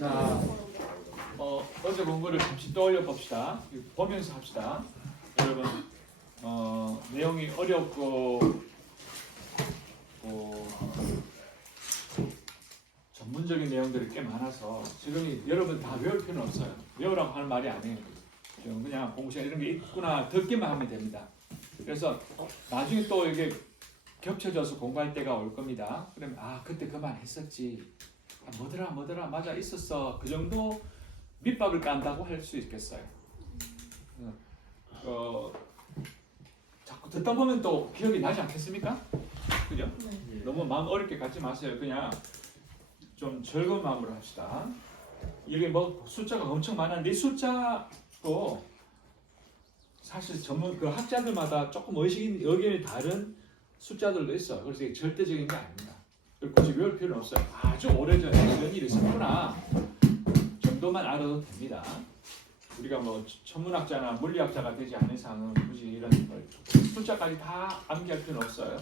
자, 어제 공부를 잠시 떠올려 봅시다. 보면서 합시다. 여러분, 내용이 어렵고 전문적인 내용들이 꽤 많아서 지금 여러분 다 외울 필요는 없어요. 외우라고 하는 말이 아니에요. 그냥 공부 시간 이런 게 있구나 듣기만 하면 됩니다. 그래서 나중에 또 이게 겹쳐져서 공부할 때가 올 겁니다. 그러면 그때 그 말 했었지. 뭐더라 맞아 있었어. 그 정도 밑밥을 깐다고 할 수 있겠어요. 자꾸 듣다 보면 또 기억이 나지 않겠습니까? 그죠? 네. 너무 마음 어렵게 갖지 마세요. 그냥 좀 즐거운 마음으로 합시다. 이게 뭐 숫자가 엄청 많은데 이 숫자도 사실 전문 그 학자들마다 조금 의견이 다른 숫자들도 있어요. 그래서 이게 절대적인 게 아닙니다. 굳이 외울 필요는 없어요. 아주 오래전에 이런 일이 있었구나 정도만 알아도 됩니다. 우리가 뭐 천문학자나 물리학자가 되지 않은 이상은 굳이 이런 숫자까지 다 암기할 필요는 없어요.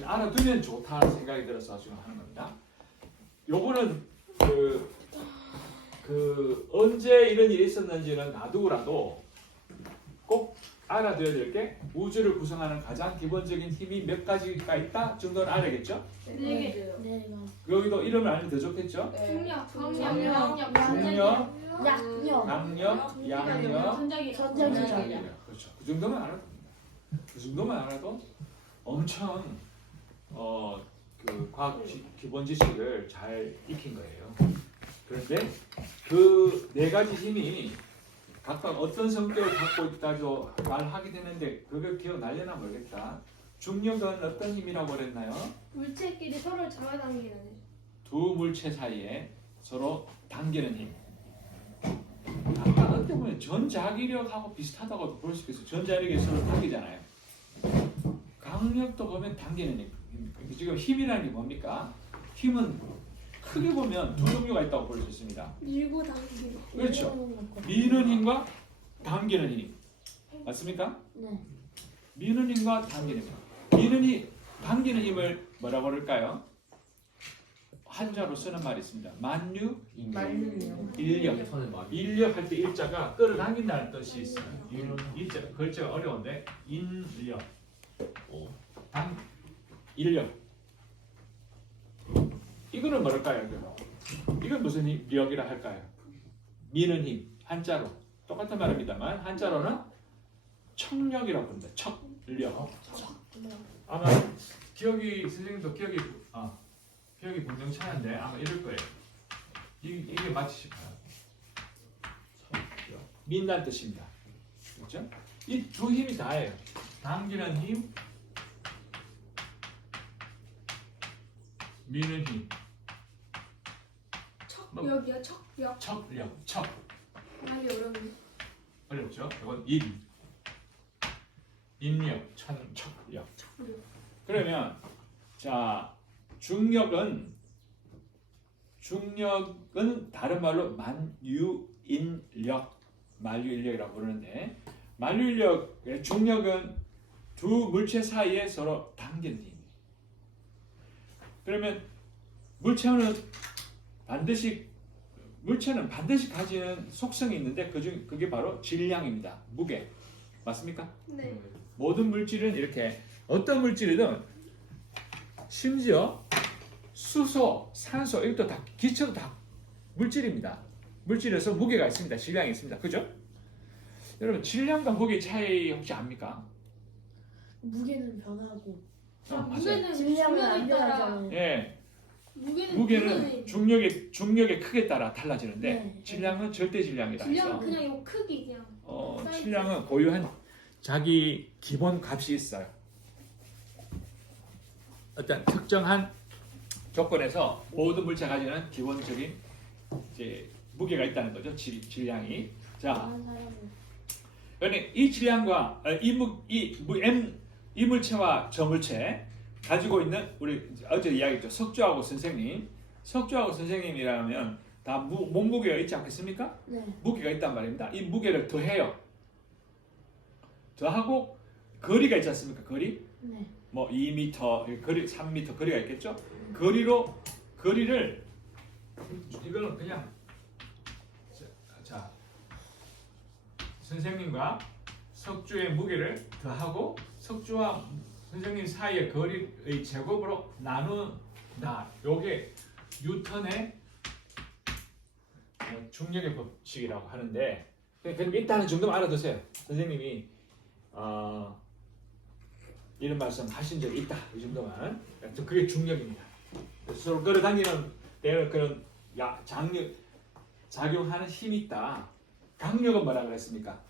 알아두면 좋다는 생각이 들어서 지금 하는 겁니다. 요거는 언제 이런 일이 있었는지는 놔두고라도 꼭 알아둬야 될 게 우주를 구성하는 가장 기본적인 힘이 몇 가지가 있다 정도는 알아야겠죠? 네. 여기도 이름을 알면 더 좋겠죠? 중력, 중력, 양력, 강력, 양력, 전자기력. 그렇죠. 그 정도만 알아도 됩니다. 그 정도만 알아도 엄청 그 과학 기본 지식을 잘 익힌 거예요. 그런데 그 네 가지 힘이 각각 어떤 성격을 갖고 있다고 말하게 되는데 그거 기억나려나 모르겠다. 중력은 어떤 힘이라고 그랬나요? 물체끼리 서로 잡아당기는. 두 물체 사이에 서로 당기는 힘. 아까 어떻게 보면 전자기력하고 비슷하다고도 볼 수 있어요. 전자기력이 서로 당기잖아요. 강력도 보면 당기는 힘. 지금 힘이라는 게 뭡니까? 힘은 크게 보면 두 종류가 있다고 볼 수 있습니다. 밀고 당기고. 그렇죠. 미는 힘과 당기는 힘. 맞습니까? 네. 미는 힘과 당기는 힘. 당기는 힘을 뭐라고 그럴까요? 한자로 쓰는 말이 있습니다. 만유, 인력. 인력 할 때 일자가 끌어당긴다는 뜻이 있어요. 일자 글자가 어려운데 인력. 인력. 이거는 뭐랄까요? 이건 무슨 력이라 할까요? 미는 힘, 한자로 똑같은 말입니다만 한자로는 척력이라고 합니다. 척력. 아마 선생님도 기억이 분명 차는데 아마 이럴 거예요. 이게 맞지 싶어요. 민다는 뜻입니다. 그렇죠? 이 두 힘이 다예요. 당기는 힘, 미는 힘. 척력이야, 척력. 척. 말이 어렵네. 어렵죠? 이건 인력, 척력. 그러면 자 중력은 다른 말로 만유인력이라고 부르는데 만유인력의 중력은 두 물체 사이에 서로 당기는 힘이에요. 그러면 물체는 반드시 가지는 속성이 있는데 그게 바로 질량입니다. 무게. 맞습니까? 네. 모든 물질은 이렇게 어떤 물질이든 심지어 수소, 산소 이것도 다 기체도 다 물질입니다. 물질에서 무게가 있습니다. 질량이 있습니다. 그죠? 여러분 질량과 무게 차이 혹시 압니까? 무게는 변하고 맞아요. 무게는 질량은 안 중력에 따라. 변하잖아요. 예, 무게는 중력의 크기에 따라 달라지는데 네. 질량은 절대 질량이라 질량은 해서 그냥 이 크기 그냥. 사이즈. 질량은 고유한 자기 기본 값이 있어요. 어떤 특정한 조건에서 모든 물체가 가지는 기본적인 이제 무게가 있다는 거죠. 질량이. 자, 그러니 이 질량과 이 물체와 저 물체 가지고 있는 우리 어제 이야기했죠. 석주하고 선생님이라면 다 몸무게가 있지 않겠습니까? 네. 무게가 있단 말입니다. 이 무게를 더해요. 더하고 거리가 있지 않습니까? 거리? 네. 뭐 2m, 거리 3m 거리가 있겠죠? 거리를 이거는 그냥 자 선생님과 석주의 무게를 더하고 석주와 선생님 사이의 거리의 제곱으로 나눈다. 요게 뉴턴의 중력의 법칙이라고 하는데 그럼 일단은 정도 알아두세요. 선생님이 이런 말씀 하신 적이 있다. 이 정도만. 그게 중력입니다. 서로 끌어당기는 그런 장력 작용하는 힘이 있다. 강력은 뭐라 그랬습니까?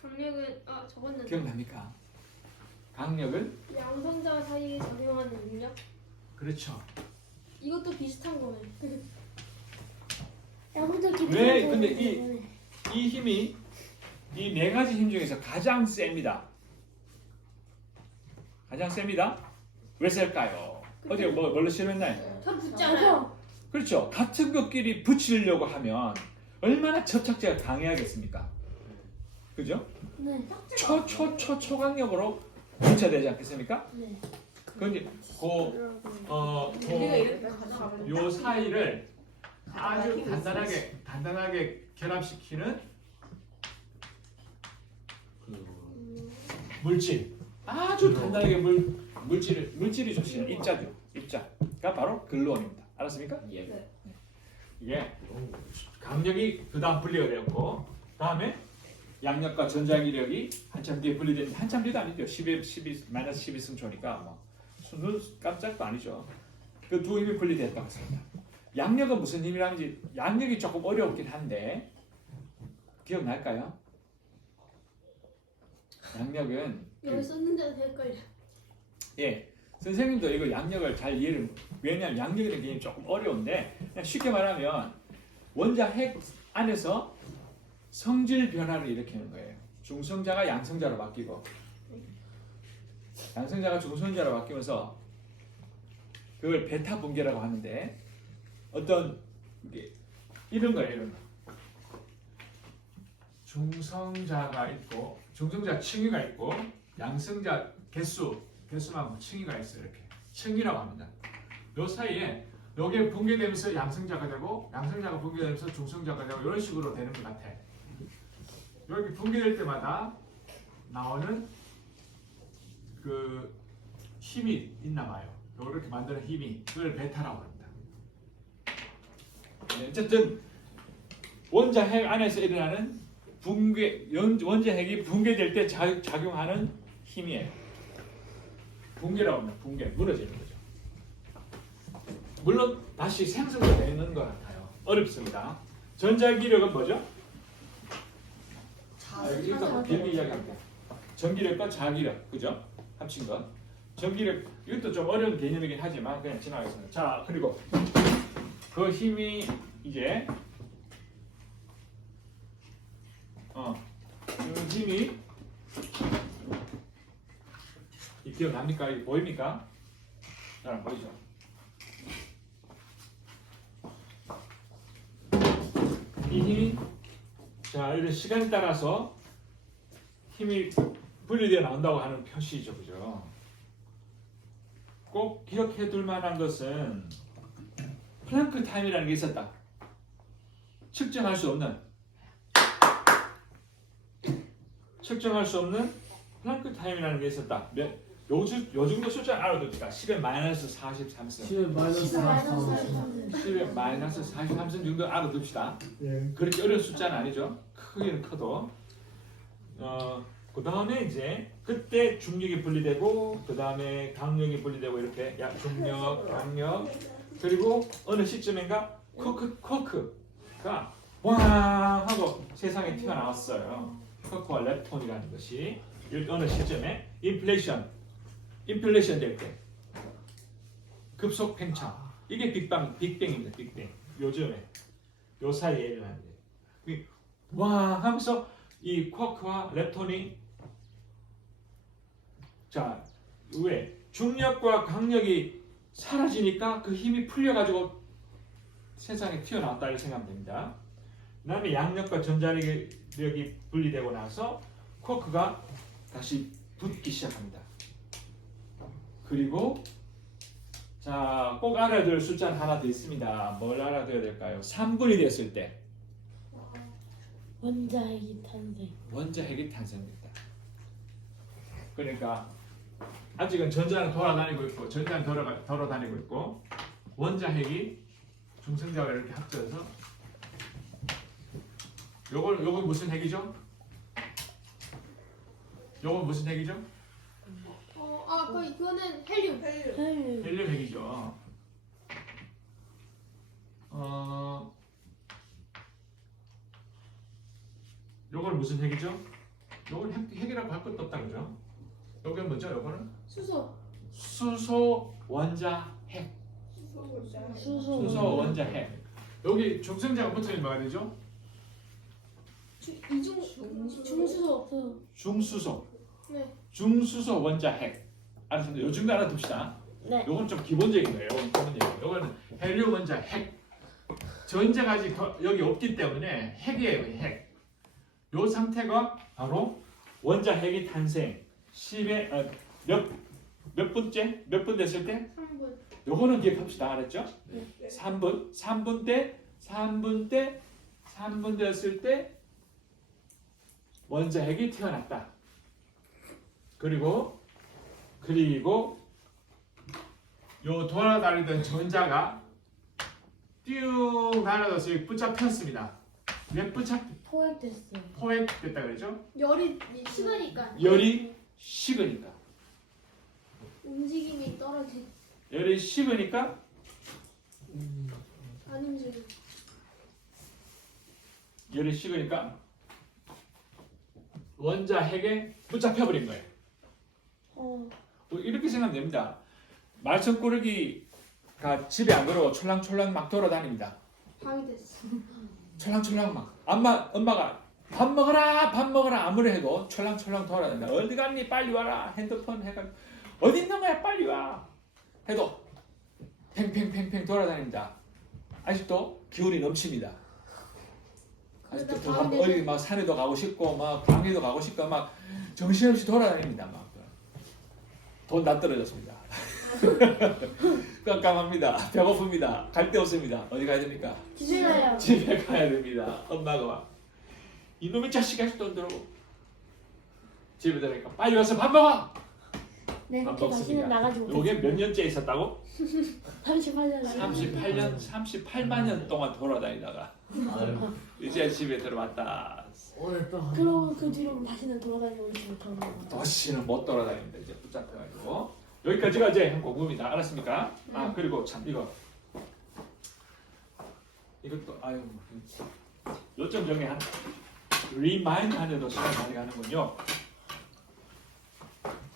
강력은 적었는데. 기억납니까? 강력은 양성자 사이에 작용하는 능력? 그렇죠. 이것도 비슷한 거네. 왜? 근데 이 힘이 이 네 가지 힘 중에서 가장 셉니다. 가장 셉니다. 왜 셀까요? 어제 뭘로 실험했나요? 저 붙잖아요. 그렇죠. 같은 것끼리 붙이려고 하면 얼마나 접착제가 강해야겠습니까? 그죠? 네. 초강력으로 붙여야 되지 않겠습니까? 네. 그런데 우리가 이렇게 가져가면 요 사이를 아주 간단하게 결합시키는 물질, 아주 간단하게 물질이 좋습니다. 입자가 바로 글루온입니다. 알았습니까? 예. 이게 강력이 그다음 분리가 되었고, 다음에 양력과 전자기력이 한참 뒤에 분리된, 한참 뒤도 아니죠. 12승초니까 뭐 눈 깜짝도 아니죠. 그 두 힘이 분리됐다고 했습니다. 양력은 무슨 힘이라는지 양력이 조금 어렵긴 한데 기억날까요? 양력은 여기 썼는데도 헷갈려. 예, 선생님도 이거 양력을 잘 이해를, 왜냐하면 양력이라는 개념이 조금 어려운데 그냥 쉽게 말하면 원자 핵 안에서 성질 변화를 일으키는 거예요. 중성자가 양성자로 바뀌고 양성자가 중성자로 바뀌면서 그걸 베타 분계라고 하는데 어떤 이런 거예요. 이런 거. 중성자가 있고 중성자 층위가 있고 양성자 개수만 층위가 있어요. 이렇게 층위라고 합니다. 요 사이에 요게 붕괴되면서 양성자가 되고 양성자가 붕괴되면서 중성자가 되고 이런 식으로 되는 것 같아. 이렇게 붕괴될 때마다 나오는 그 힘이 있나 봐요. 이렇게 만드는 힘이 그걸 베타라고 합니다. 어쨌든 원자 핵 안에서 일어나는 원자 핵이 붕괴될 때 작용하는 힘이에요. 붕괴라고 합니다. 붕괴, 무너지는 거죠. 물론 다시 생성도 되는 것 같아요. 어렵습니다. 전자기력은 뭐죠? 일단 길게 이야기합니다. 전기력과 자기력, 그죠? 합친 것. 전기력, 이것도 좀 어려운 개념이긴 하지만 그냥 지나가겠습니다. 자, 그리고 그 힘이 이제 그 힘이 이 기억납니까? 이거 보입니까? 잘 안 보이죠? 이 힘이 자, 이런 시간에 따라서 힘이 분리되어 나온다고 하는 표시죠, 그죠? 꼭 기억해 둘 만한 것은 플랑크 타임이라는 게 있었다. 측정할 수 없는 플랑크 타임이라는 게 있었다. 요 정도 숫자 알아둡시다. 10의 마이너스 43승. 10의 마이너스 10의 마이너스 43승 정도 알아둡시다. 예. 그렇게 어려운 숫자는 아니죠. 크기는 커도. 그 다음에 이제 그때 중력이 분리되고 그 다음에 강력이 분리되고 이렇게 중력, 강력 그리고 어느 시점인가 쿼크가 왕 하고 세상에 튀어나왔어요. 쿼크와 렙톤이라는 것이 어느 시점에 인플레이션 될 때 급속 팽창 이게 빅뱅입니다. 빅뱅 요즘에 요 사이에 일어나는데 왕 하면서 이 쿼크와 렙톤이 자 왜 중력과 강력이 사라지니까 그 힘이 풀려가지고 세상에 튀어나왔다 이렇게 생각하면 됩니다. 그다음에 양력과 전자력이 분리되고 나서 쿼크가 다시 붙기 시작합니다. 그리고 자, 꼭 알아둘 숫자는 하나 더 있습니다. 뭘 알아둬야 될까요? 3분이 됐을 때 원자핵이 탄생. 원자핵이 탄생됐다. 그러니까 아직은 전자는 돌아다니고 있고 전자는 돌아다니고 있고 원자핵이 중성자가 이렇게 합쳐서 요건 무슨 핵이죠? 요건 무슨 핵이죠? 그거는 헬륨. 헬륨. 헬륨 핵이죠. 요건 무슨 핵이죠? 요건 핵이라고 할 것도 없다 그죠? 요건 뭐죠? 요거는 수소. 수소 원자 핵. 수소 원자 핵. 여기 중성자가 붙으면 뭐가 되죠? 중수소. 중수소. 네. 중수소 원자 핵. 알았습니다. 요 정도 알아둡시다. 네. 요건 좀 기본적인 거예요. 요건 기본적인 거. 요거는 헬륨 원자 핵. 전자가 아직 여기 없기 때문에 핵이에요. 핵. 요 상태가 바로 원자 핵이 탄생 10의 몇 분째? 몇 분 됐을 때? 3분. 요거는 기억합시다. 알았죠? 네. 3분 됐을 때 원자 핵이 태어났다. 그리고 요 돌아다니던 전자가 쭉 날아가서 붙잡혔습니다. 왜 포획됐어요. 포획됐다 그러죠? 열이 식으니까. 열이 식으니까. 움직임이 떨어지. 열이 식으니까 안 움직여. 열이 식으니까 원자 핵에 붙잡혀버린 거예요. 또 이렇게 생각하면 됩니다. 말썽꾸러기가 집에 안 들어오고 촐랑촐랑 막 돌아다닙니다. 밤이 됐어. 촐랑촐랑 막 엄마가 밥 먹어라 아무리 해도 촐랑촐랑 돌아다닌다. 어디 갔니? 빨리 와라. 핸드폰 해가 어디 있는 거야? 빨리 와. 해도 팽팽팽팽 돌아다닙니다. 아직도 기운이 넘칩니다. 아직도 어디 막 산에도 가고 싶고 막 강에도 가고 싶고 막 정신없이 돌아다닙니다. 막 돈 다 떨어졌습니다. 깜깜합니다. 배고픕니다. 갈 데 없습니다. 어디 가야 됩니까? 집에 가요. 집에 가야 됩니다. 엄마가 막 이놈의 자식이 아직도 안 들어오고 집에 들어가니까 빨리 와서 밥 먹어. 네, 밥 그렇게 다시는 먹습니다. 나가지 못했어요. 요게 몇 년째 있었다고? 38년. 38만 년 동안 돌아다니다가 이제 집에 들어왔다. 그러고 그 뒤로 다시는 돌아다니지 못하는 거예요. 다시는 못 돌아다닙니다. 이제 붙잡혀가지고 여기까지가 이제 한 공부입니다. 알았습니까? 아 그리고 참 이것도 아유 요점 정리 한 리마인드 하는데도 시간 많이 가는군요.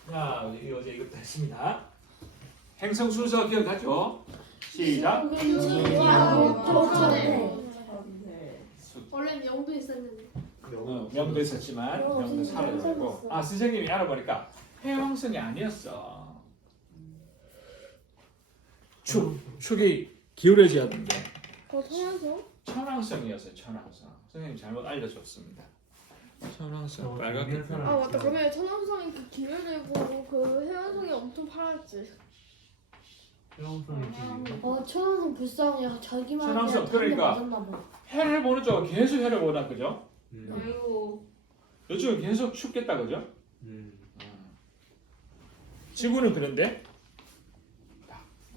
자 이제 이것도 했습니다. 행성 순서 기억하죠? 시작. 원래는 0도 있었는데. 명도 있었지만 명도 사라졌고 아 선생님이 알아보니까 해왕성이 아니었어. 축이 기울어지었는데 천왕성? 천왕성이었어요. 천왕성. 선생님 잘못 알려줬습니다. 천왕성 빨갛게 아 맞다. 그러면 천왕성이 그 기울되고 그 해왕성이 엄청 파랗지. 천왕성 불쌍해요. 자기만 천왕성, 그러니까. 해를 보는 쪽은 계속 해를 보나 그죠? 아이고. 이쪽은 계속 춥겠다 그죠? 지구는 그런데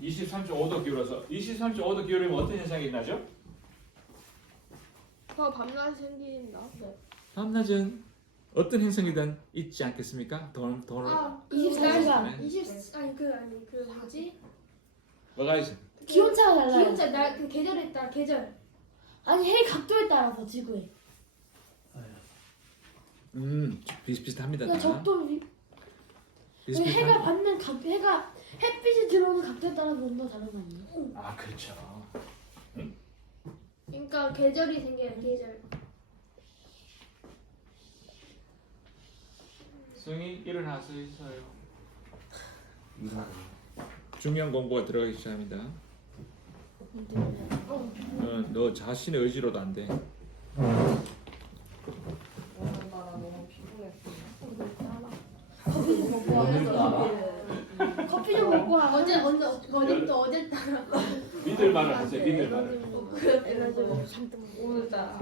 23.5도 기울어서 23.5도 기울이면 어떤 현상이 일어나죠? 더 밤낮이 생긴다. 네. 밤낮은 어떤 행성이든 있지 않겠습니까? 돈 24시간. 20 그 뭐지? 뭐가 있어? 기온차가 달라요. 기온차 날그 계절에 따라 계절. 아니 해 각도에 따라서 지구에. 비슷비슷합니다. 그러니까 적도 해가 비슷비슷한. 받는 해가 햇빛이 들어오는 각도에 따라서 온도가 다른 거 아니에요? 아 그렇죠. 그러니까 계절이 생겨요. 계절. 승희 일어나서 있어요. 중요한 공부가 들어가기 시작합니다. 너 자신의 의지로도 안 돼. 오늘도 알아? 커피 좀 먹고 와. 어제 또 어제 따라. 믿을 말을 하세요. 믿을 말을. 그래가지고 오늘따라.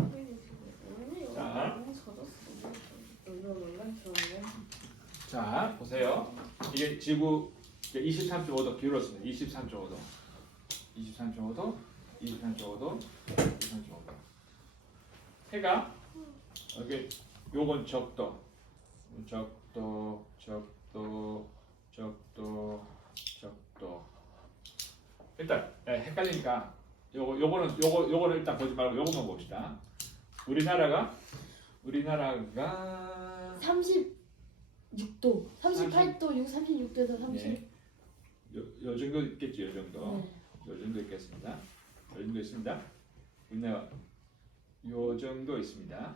자. 자, 보세요. 이게 지구 23.5도 기울었습니다. 23.5도. 23.5도, 23.5도, 23.5도. 해가 여기 요건 적도, 적도, 적도, 적도, 적도. 일단 헷갈리니까 요거는 일단 보지 말고 요것만 봅시다. 우리나라가 36도, 38도, 36도에서 30. 네. 요 정도 있겠지, 요 정도. 네. 요 정도 있겠습니다. 요 정도 있습니다. 우리나라 요 정도 있습니다.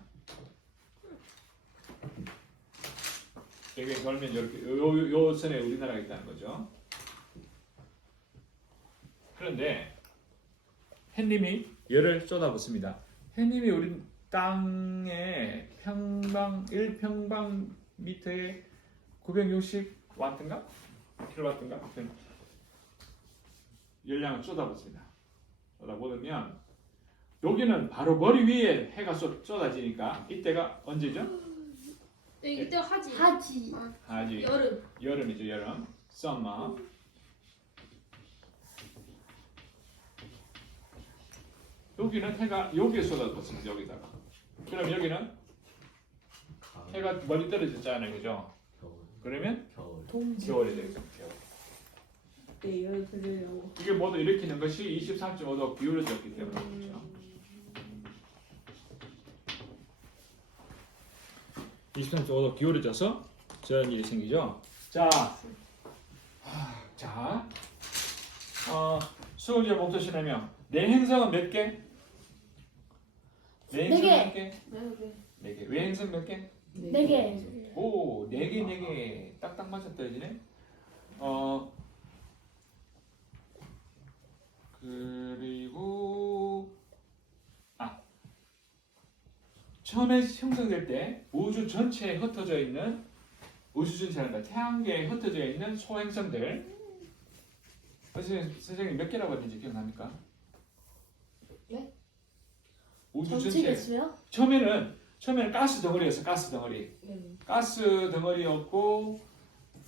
여기 돌면 이렇게 요 선에 우리나라가 있다는 거죠. 그런데 햇님이 열을 쏟아붓습니다. 햇님이 우리 땅에 평방 1평방미터에 960와트인가? 킬로와트인가? 열량을 쏟아붓습니다. 쏟아붓으면 여기는 바로 머리 위에 해가 쏟아지니까 이때가 언제죠? 이때 하지. 하지. 아직 여름. 여름이죠. 여름. summer. 여기는 해가 여기에 쏟아졌습니다. 여기다가. 그럼 여기는 해가 멀리 떨어졌잖아요. 그죠? 그러면 동지. 겨울이 되겠죠. 겨울. 네, 열 들으려고. 이게 모두 일으키는 것이 23.5도 기울어졌기 때문에 그렇죠. 23.5도 기울어져서 저런 일이 생기죠. 자, 수은이와 목도시 내면 내 행성은 몇 개? 내 행성 몇 개? 네 개. 외 행성 몇 개? 4개. 오, 4개, 4개. 딱딱 맞아 떨어지네. 그리고 처음에 형성될 때 우주 전체에 흩어져 있는 우주 전체란다. 태양계에 흩어져 있는 소행성들. 선생님 몇 개라고 했는지 기억납니까? 네? 우주 전체 전체. 개수요? 처음에는 가스 덩어리였어. 가스 덩어리. 가스 덩어리였고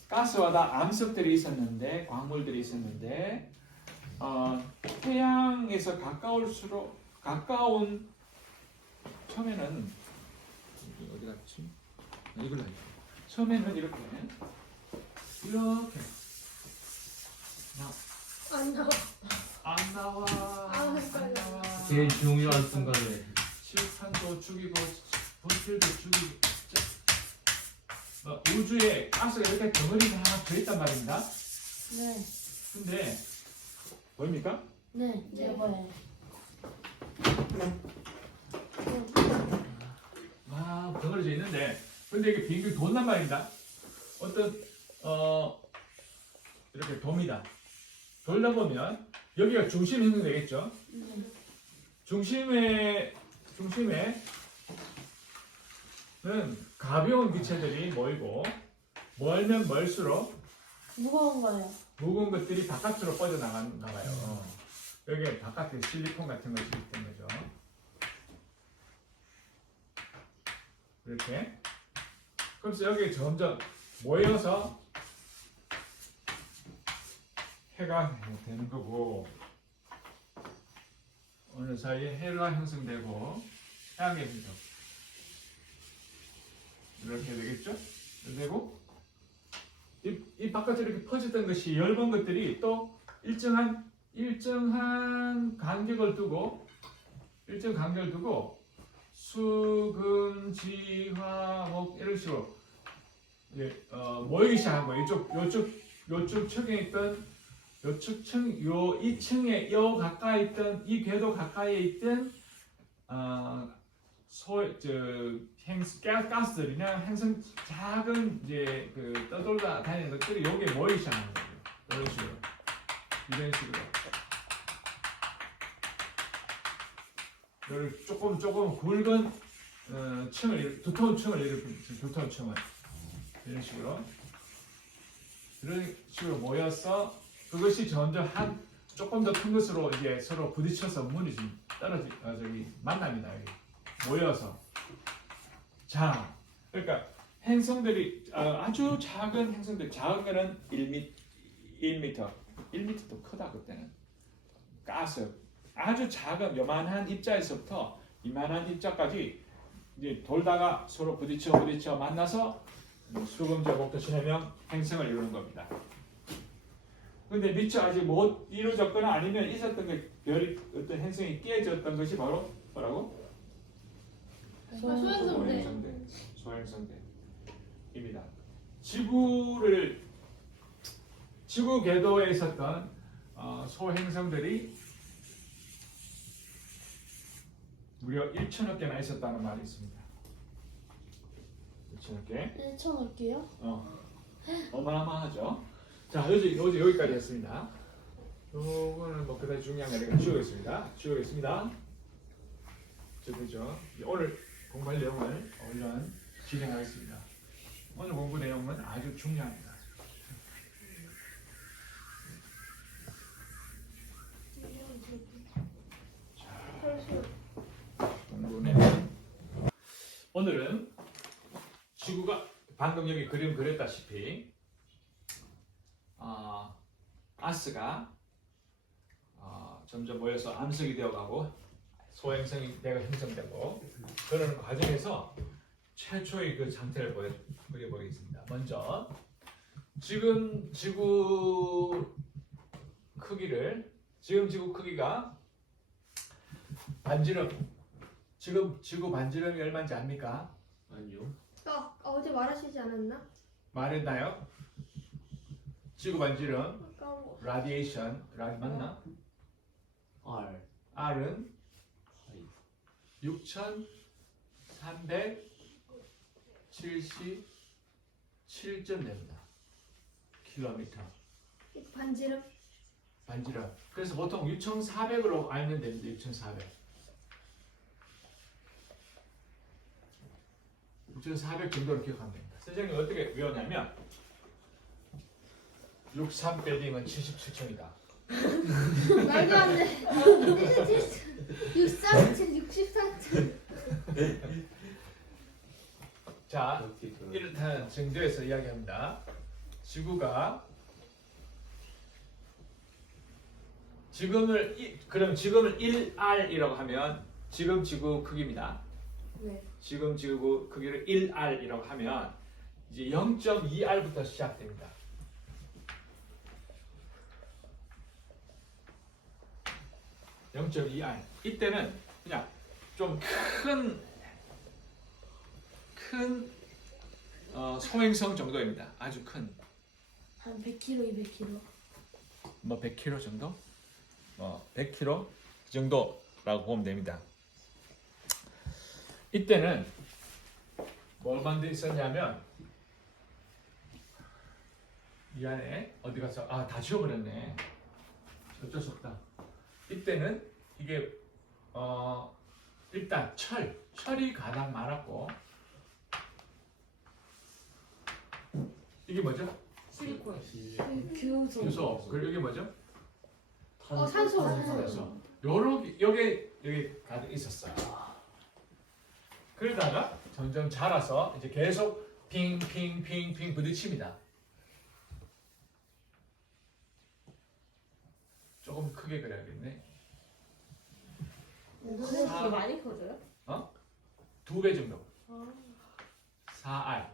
가스와다 암석들이 있었는데 광물들이 있었는데 태양에서 가까울수록 가까운 처음에는 어디 갔지? 이걸로 할게요. 처음에는 이렇게 안 나와. 안 나와. 아, 헷갈려. 안 나와. 제일 중요한 순간에 실탄도 죽이고 분필도 죽이고 우주에 가스가 이렇게 덩어리가 하나 더 있단 말입니다. 네. 근데 보입니까? 네. 이거예요. 막 덩어리져 있는데 근데 이게 빙빙 돈단 말입니다. 어떤 이렇게 돕니다. 돌다 보면 여기가 중심 형성되겠죠. 중심에는 가벼운 기체들이 모이고 멀면 멀수록 무거운 거예요. 무거운 것들이 바깥으로 뻗어나가나 봐요. 여기에 바깥에 실리콘 같은 것이 있던 거죠. 이렇게. 그래서 여기 점점 모여서 해가 되는 거고 어느 사이에 해가 형성되고 태양이 형성 이렇게 되겠죠? 이렇게 되고 이 바깥으로 이렇게 퍼졌던 것이 얇은 것들이 또 일정한 간격을 두고 수, 금, 지, 화, 목 이런 식으로 이제 모이기 시작한 거예요. 요쪽 층에 있던 이 층에 가까이 있던 이 궤도 가까이에 있던 가스들이나 행성 작은 이제 떠돌다 다니는 것들이 여기에 모이기 시작하는 거예요. 이런 식으로. 여기 조금 굵은 두터운 층을 이런 식으로 이런 식으로 모여서 그것이 점점 조금 더 큰 것으로 이제 서로 부딪혀서 물이 좀 저기 만납니다. 여기 모여서. 자, 그러니까 행성들이 아주 작은 행성들, 작은 거는 1m, 1m도 크다 그때는. 가스 아주 작은 요만한 입자에서부터 이만한 입자까지 이제 돌다가 서로 부딪혀 만나서 수금제 목도 신해명 행성을 이루는 겁니다. 근데 미처 아직 못 이루어졌거나 아니면 있었던 게 별이 어떤 행성이 깨졌던 것이 바로 뭐라고? 소행성대. 소행성대입니다. 지구 궤도에 있었던 소행성들이 무려 1천억 개나 있었다는 말이 있습니다. 1천억 개. 1천억 개요? 어마어마하죠. 자, 어제 여기까지 했습니다. 요거는 뭐 그다지 중요한 거 내가 지우겠습니다. 그죠? 오늘 공부할 내용을 얼른 진행하겠습니다. 오늘 공부 내용은 아주 중요합니다. 공부 내용. 오늘은 지구가 방금 여기 그림 그렸다시피 가스가 점점 모여서 암석이 되어가고 소행성이 내가 형성되고 그러는 과정에서 최초의 그 상태를 보여보겠습니다. 먼저 지금 지구 크기가 반지름 지금 지구 반지름이 얼마인지 압니까? 아니요. 어제 말하시지 않았나? 말했나요? 지구 반지름 아까 라디에이션 맞나? R. R은 아이. 6,377.4입니다. 킬로미터 반지름. 반지름. 그래서 보통 6,400으로 알면 됩니다. 6,400. 6,400 정도로 기억하면 됩니다. 선생님이 어떻게 외우냐면 63 빼딩은 77층이다. 말도 안 돼. 637, 63층. 자, 어떻게 그런? 이렇다는 정도에서 이야기합니다. 지구가 그럼 지금을 1R이라고 하면 지금 지구 크기입니다. 네. 지금 지구 크기를 1R이라고 하면 이제 0.2R부터 시작됩니다. 이때는 그냥 좀 큰 소행성 정도입니다. 아주 큰. 한 100kg, 200kg. 뭐 100kg 정도? 100kg 정도라고 보면 됩니다. 이때는 뭘 만들 있었냐면 이 안에 어디 가서 다 지워버렸네. 어쩔 수 없다. 이때는 이게 일단 철이 가장 많았고 이게 뭐죠? 실리콘. 교소. 요소. 그리고 이게 뭐죠? 산소. 여기 가득 있었어요. 그러다가 점점 자라서 이제 계속 핑 부딪힙니다. 조금 크게 그려야겠네. 너네 더 많이 커져요? 2배 정도. 4R.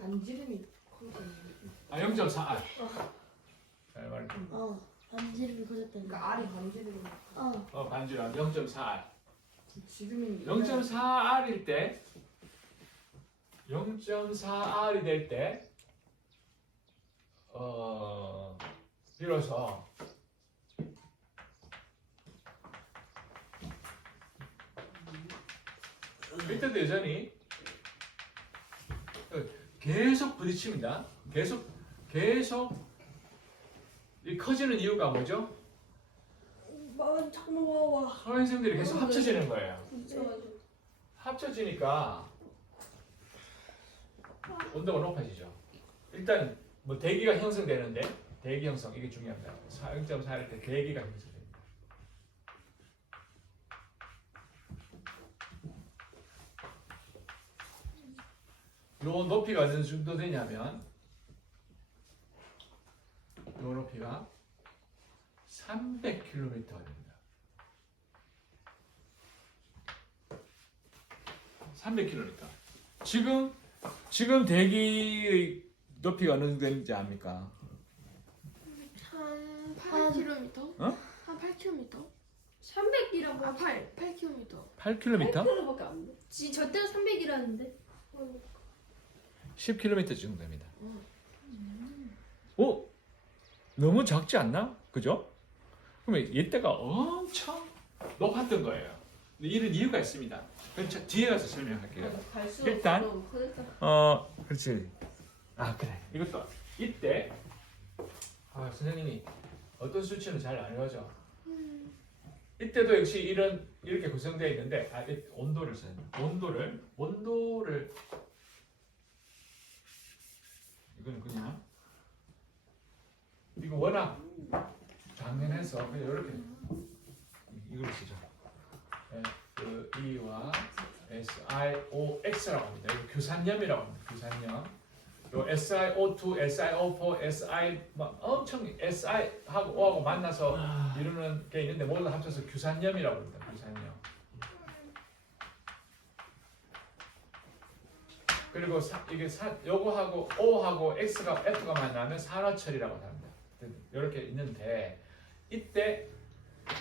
반지름이 커져요. 0.4R. 잘 말해. 반지름이 커졌다니까. 그러니까 R이 반지름이. 반지름 0.4R. 지름이 0.4R일 때 0.4R이 될 때 비로소 이때도 여전히 계속 부딪힙니다. 계속 이 커지는 이유가 뭐죠? 소행성들이 계속 합쳐지는 거예요. 합쳐지니까 온도가 높아지죠. 일단 뭐 대기가 형성되는데 대기 형성 이게 중요합니다. 0.4일 때 대기가 형성됩니다. 요 높이가 어느 정도 되냐면 요 높이가 300km가 됩니다. 300km. 지금 대기의 높이가 어느 정도 되는지 압니까? 한 8km? 어? 한 8km? 300이라고. 8km. 8km? 8km밖에 안 돼. 저 때는 300이라는데. 10km 정도 됩니다. 오? 너무 작지 않나? 그죠? 그러면 이때가 엄청 높았던 거예요. 근데 이런 이유가 있습니다. 그럼 저 뒤에 가서 설명할게요. 갈수록 일단, 좀 크겠다. 그렇지. 아, 그래. 이것도 이때 선생님이 어떤 수치는 잘 안 외워져. 이때도 역시 이렇게 구성되어 있는데 온도를 써요. 온도를 이거는 그냥 이거 워낙 당연해서 그냥 이렇게 이걸 쓰죠. FE와 SiOX라고 합니다. 이거 규산염이라고 합니다. 규산염. 요 SiO2, SiO4, Si 막 엄청 Si하고 O하고 만나서 이루는 게 있는데 모두 합쳐서 규산염이라고 합니다. 규산염. 그리고 요거하고 O하고 X가 F가 만나면 산화철이라고 합니다. 이렇게 있는데 이때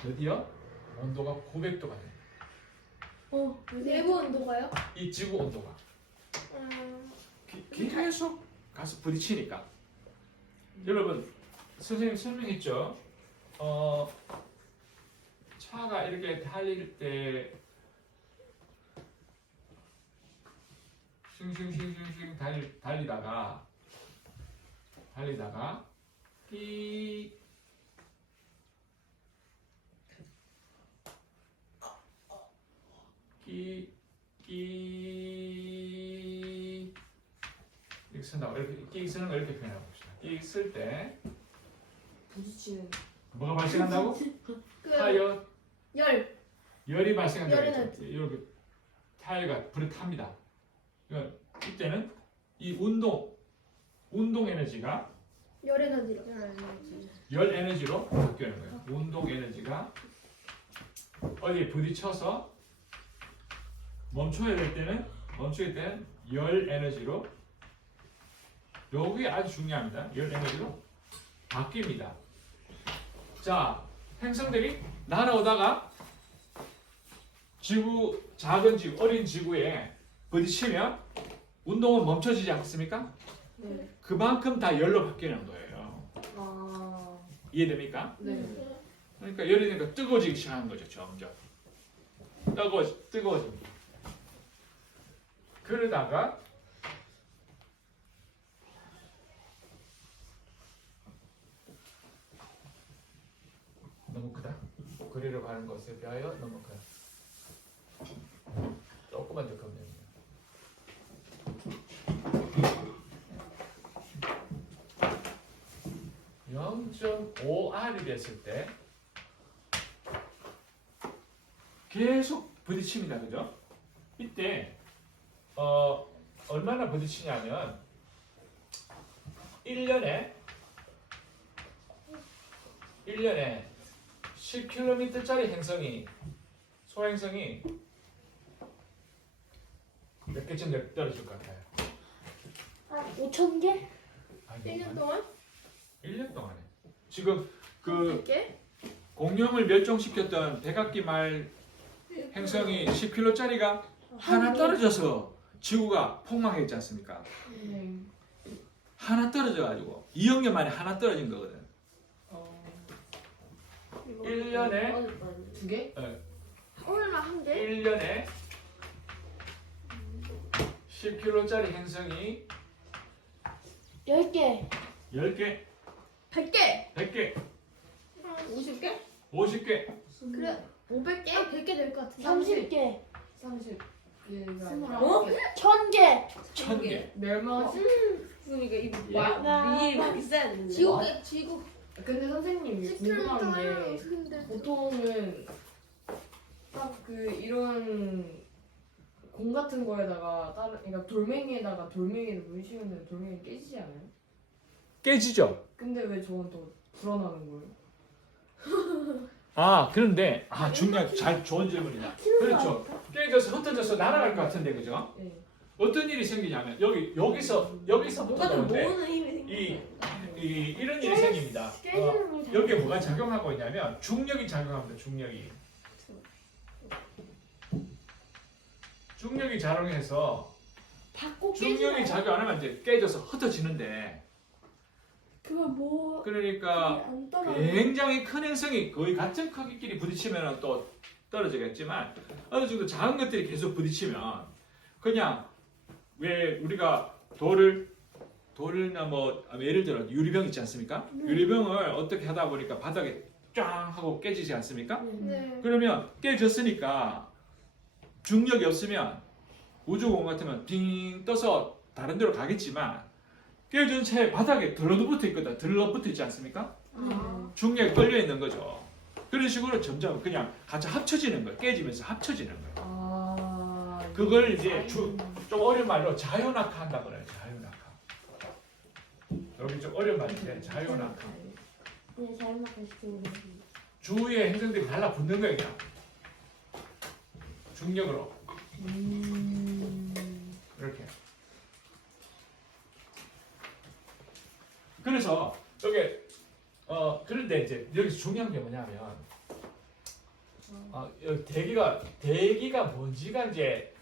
드디어 온도가 900도가 됩니다. 내부 온도가요? 이 지구 온도가 계속 가서 부딪히니까. 여러분 선생님 설명했죠. 차가 이렇게 달릴 때 싱싱싱싱싱 달리다가 끼 이렇게 쓴다고 이렇게 끼 쓰는 걸 이렇게 표현해 봅시다. 끼 쓸 때 부딪히는. 뭐가 발생한다고? 타이어 열이 발생한다고 했죠. 이렇게 타이어가 불에 탑니다. 그러니까 이때는 이 운동 에너지가 열 에너지로. 열 에너지로 바뀌는 거예요. 운동 에너지가 어디에 부딪혀서 멈출 때는 열 에너지로 여기 아주 중요합니다. 열 에너지로 바뀝니다. 자, 행성들이 날아오다가 작은 지구, 어린 지구에 부딪히면 운동은 멈춰지지 않습니까? 네. 그만큼 다 열로 바뀌는 거예요. 아. 이해됩니까? 네. 그러니까 열이 되니까 뜨거워지기 시작하는 거죠. 점점 뜨거워집니다. 그러다가 너무 크다. 그리로 가는 것에 비하여 너무 크다. 조금만 더 크면 됩니다. (0.5R이) 됐을 때 계속 부딪힙니다. 그죠? 이때 얼마나 부딪히냐면 1년에 10km짜리 소행성이 몇 개쯤 떨어질 것 같아요? 5,000개? 아니, 1년 동안? 1년 동안에 지금 그 100개? 공룡을 멸종시켰던 백악기 말 행성이 10km짜리가 하나 떨어져서 지구가 폭망했지 않습니까? 네. 하나 떨어져가지고 2억 년 만에 하나 떨어진 거거든. 1년에 2개? 오늘만 한 개? 1년에 10km짜리 행성이 10개. 10개, 100개? 100개, 50개? 50개, 그래 500개? 100개 될 것 같은데. 30개. 30. 어? 1000개. 1000개. 멸망. 그러니까 이거 예. 미리 막 있어야 되는데. 지구 근데 선생님 궁금한 게 근데 보통은 딱 그 이런 공 같은 거에다가 다른 그러니까 돌멩이에다가 돌멩이를 물리치면 되면 돌멩이 깨지지 않아요? 깨지죠. 근데 왜 저건 더 불어나는 거예요? 아 그런데 중요한 좋은 질문이다. 그렇죠. 깨져서 흩어져서 날아갈 것 같은데 그죠? 네. 어떤 일이 생기냐면 여기서부터 뭔가 좀 보는데 모으는 힘이 생겨. 이런 일이 생깁니다. 깨지는 걸 잘. 여기에 뭐가 작용하고 있냐면 중력이 작용합니다. 중력이 작용해서 받고 중력이 깨지나요? 작용 안 하면 이제 깨져서 흩어지는데 그거 뭐 그러니까 안 떨어져. 굉장히 큰 행성이 거의 같은 크기끼리 부딪히면 또 떨어지겠지만 어느 정도 작은 것들이 계속 부딪히면 그냥 왜 우리가 돌이나 뭐 예를 들어 유리병 있지 않습니까? 유리병을 어떻게 하다 보니까 바닥에 쫙 하고 깨지지 않습니까? 네. 그러면 깨졌으니까 중력이 없으면 우주공 같으면 빙 떠서 다른 데로 가겠지만 깨진 채 바닥에 들러붙어 있거든. 들러붙어 있지 않습니까? 중력이 끌려 있는 거죠. 그런 식으로 점점 그냥 같이 합쳐지는 거예요. 깨지면서 합쳐지는 거예요. 아 그걸 이제 좀 어려운 말로 자연낙하 한다고 그래요. 자연낙하. 여기 좀 어려운 말인데 자연낙하. 네, 잘못 가르치고 계십니다. 주위에 행성들이 달라붙는 거예요. 그냥. 중력으로. 이렇게. 그래서 여기 그런데 이제 여기서 중요한 게 뭐냐면 여기 대기가 뭔지가 이제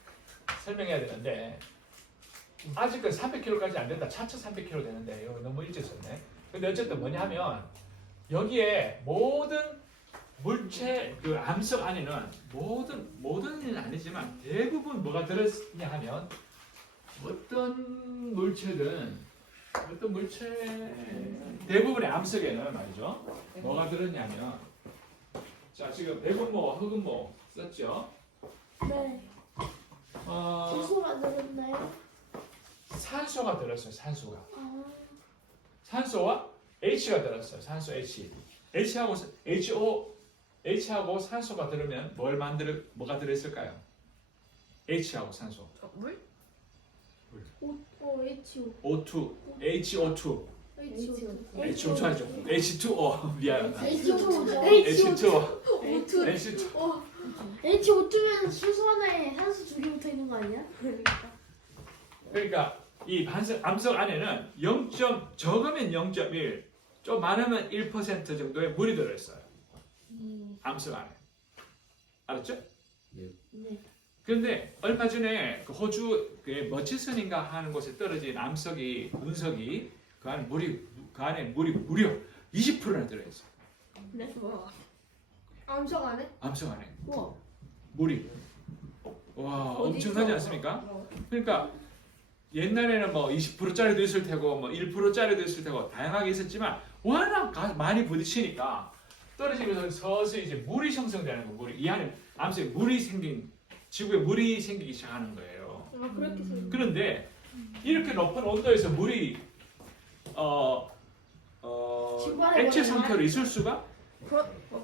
설명해야 되는데 아직까지 300km까지 안 된다. 차차 300km 되는데 여기 너무 일찍 썼네. 근데 어쨌든 뭐냐면 여기에 모든 물체 그 암석 안에는 모든은 아니지만 대부분 뭐가 들었냐 하면 어떤 물체 대부분의 암석에는 말이죠. 뭐가 들었냐면 자 지금 백운모, 흑운모 썼죠. 네. 주소가 들었나요? 산소가 들었어요. 산소가. 아, 산소와 H가 들었어요. 산소 H. H하고 산소가 들으면 뭐가 들어있을까요? H하고 산소. 물? H2. O2, HO2, H2O. 하죠. H2O 미안하다. H2O. H2. H5면 수소 하나에 산소 2개 붙어 있는 거 아니야? 그러니까 이 암석 안에는 적으면 0.1, 좀 많으면 1% 정도의 물이 들어있어요. 암석 안에. 알았죠? 네. 그런데 얼마 전에 그 호주 머치선인가 하는 곳에 떨어진 운석이 그 안에 물이 무려 20%나 들어있어요. 네. 와. 암석 안에? 암석 안에 우와. 물이 와 어디 엄청나지 있어? 않습니까? 그러니까 옛날에는 뭐 20%짜리도 있을 테고 뭐 1%짜리도 있을 테고 다양하게 있었지만 워낙 많이 부딪히니까 떨어지면서 서서히 이제 물이 형성되는 거. 이 안에 암석에 지구에 물이 생기기 시작하는 거예요. 아 그렇게 생겼. 그런데 이렇게 높은 온도에서 물이 지구 안에 액체 뭐가 상태로 있을 수가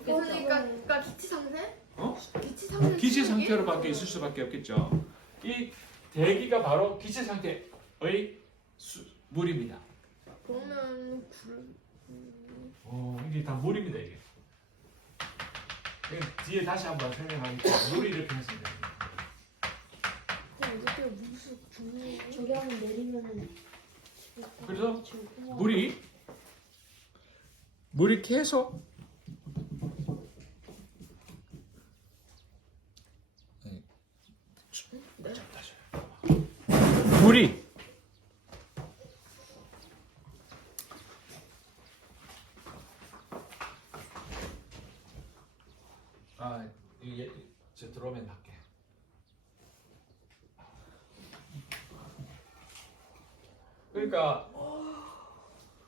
그러니까 기체 상태? 어? 기체 상태. 기체 상태로밖에 있을 수밖에 없겠죠. 이 대기가 바로 기체 상태의 물입니다. 그러면 이게 다 물입니다 이게. 뒤에 다시 한번 설명하겠습니다. 물이 이렇게 형성됩니다. 이것도 무슨 중요해? 저기 한번 내리면은 그래서 물이 계속 물이 이게 저 들어오면 할게. 그러니까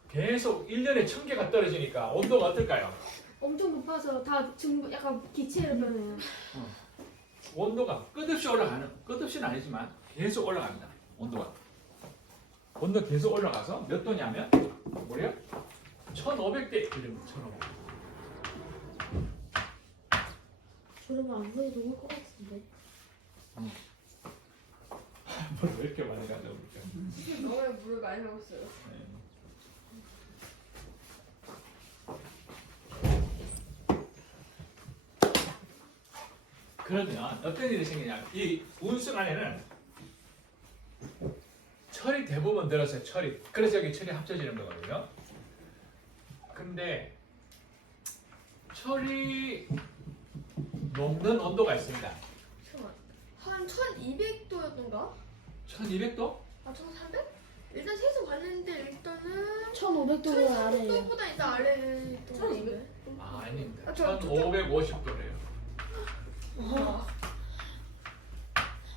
계속 1년에 1000개가 떨어지니까 온도가 어떨까요? 엄청 높아서 다 지금 약간 기체로 변해요. 온도가 끝없이 올라가는, 끝없이는 아니지만 계속 올라갑니다. 온도 계속 올라가서 몇 도냐면 뭐래요? 1500대 이름입니다. 1500. 저러면 안 거의 녹을 것 같은데. 왜 이렇게 많이 가져올까? 지금 너무 물을 많이 먹었어요. 그러면 어떤 일이 생기냐? 이 운석 안에는 철이 대부분 들어서요. 철이. 그래서 여기 철이 합쳐지는 거거든요. 근데 철이 녹는 온도가 있습니다. 잠깐만. 한 1200도였던가? 1200도? 아 1300? 일단 세서 봤는데 일단은 1500도가 아래에요. 1300도보다 일단 아래에 있던 것 1200? 같은데. 아, 아닙니다. 아, 저- 1550도래요.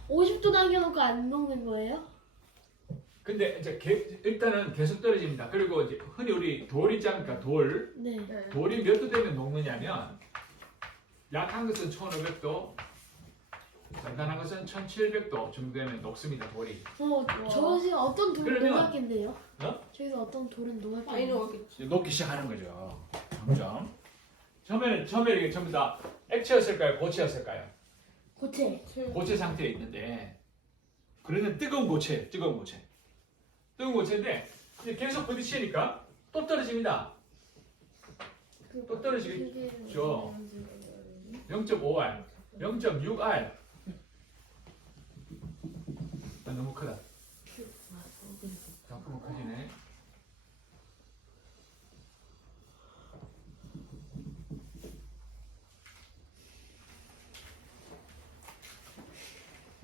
50도 남겨놓고 안 녹는 거예요? 근데 이제 일단은 계속 떨어집니다. 그리고 이제 흔히 우리 돌 있지 않습니까? 돌. 네. 네. 돌이 몇 도 되면 녹느냐면 약한 것은 1500도, 단단한 것은 1700도 정도 되면 녹습니다. 돌이. 저기서 어떤 돌은 그러면- 녹았겠네요? 어? 저기서 어떤 돌은 많이 녹았겠네요? 녹았겠지. 녹기 시작하는 거죠. 점점. 처음에 이게 전부 다 액체였을까요? 고체였을까요? 고체. 고체 상태에 있는데, 그러면 뜨거운 고체. 뜨거운 고체인데 이제 계속 부딪히니까 또 떨어집니다. 또 떨어지겠죠. 0.5R, 0.6R. 너무 크다. 잠깐만 커지네.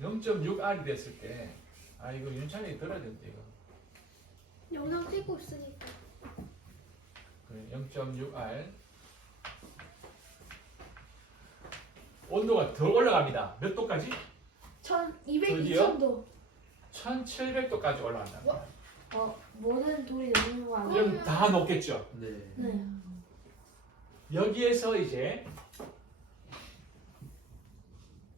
(0.6R이) 됐을 때, 아 이거 윤찬이 들어야 된대 이거. 영상 찍고 있으니까. 그래, 0.6R. 온도가 더 올라갑니다. 몇 도까지? 1200, 저기요? 2000도. 1700도까지 올라간다. 모든 돌이 녹는 거 아니에요? 그럼 다 녹겠죠. 네. 네. 여기에서 이제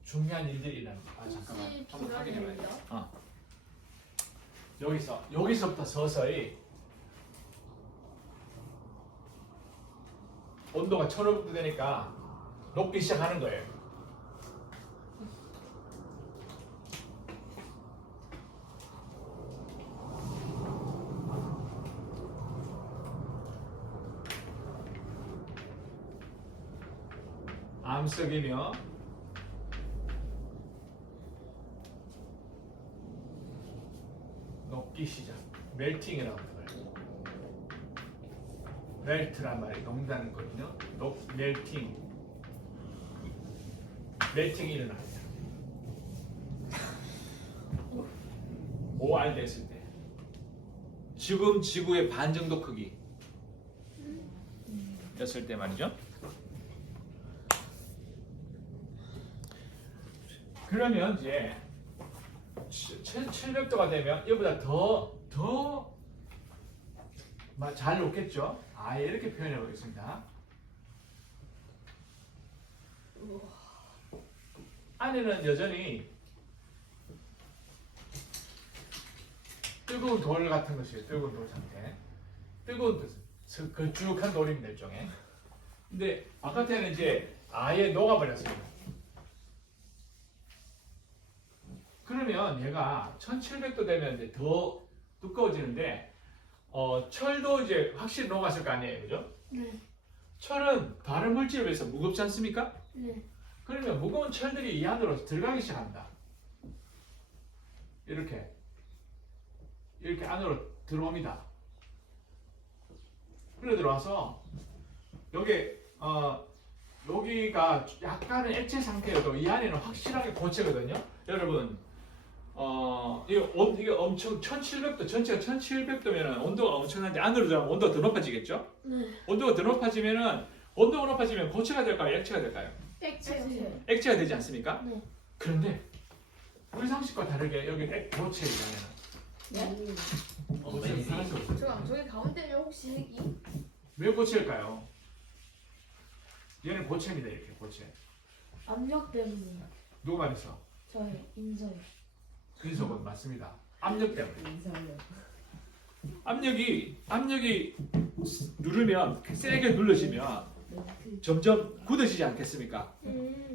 중요한 일들이 일어납니다. 아 잠깐만, 혹시 한번 확인해봐야 돼. 비만입니다. 여기서부터 서서히 온도가 1500도 되니까 녹기 시작하는 거예요. 암석이며 녹기 시작, 멜팅이라고 해요. 멜트란 말이 녹는다는 거거든요. 멜팅이 일어납니다. 5R 됐을 때 지금 지구의 반 정도 크기 였을 때 말이죠. 그러면 이제 1700도가 되면 이보다 더 잘 녹겠죠. 아예 이렇게 표현해 보겠습니다. 안에는 여전히 뜨거운 돌 같은 것이에요. 뜨거운 돌 상태. 뜨거운 걸쭉한 돌입니다. 일종의. 근데 바깥에는 이제 아예 녹아버렸습니다. 그러면 얘가 1700도 되면 이제 더 두꺼워지는데, 철도 이제 확실히 녹았을 거 아니에요, 그죠? 네. 철은 다른 물질에 비해서 무겁지 않습니까? 네. 그러면 무거운 철들이 이 안으로 들어가기 시작합니다. 이렇게 안으로 들어옵니다. 그래 들어와서 여기가 약간은 액체 상태여도 이 안에는 확실하게 고체거든요. 여러분, 이게 엄청 1700도, 전체가 1700도면은 온도가 엄청난데 안으로 들어가면 온도가 더 높아지겠죠? 네. 온도가 높아지면 고체가 될까요? 액체가 될까요? 액체. 액체가 되지 않습니까? 네. 그런데 우리 상식과 다르게 여기 고체이잖아요. 고체는 사라져 없어요. 잠깐 저기 가운데는 혹시 색이? 왜 고체일까요? 얘는 고체입니다. 이렇게 고체. 압력 때문에. 누구 말했어? 저요. 인서요. 근속은 맞습니다. 압력 때문에. 인사요. 압력이 누르면 세게 눌러지면 점점 굳어지지 않겠습니까?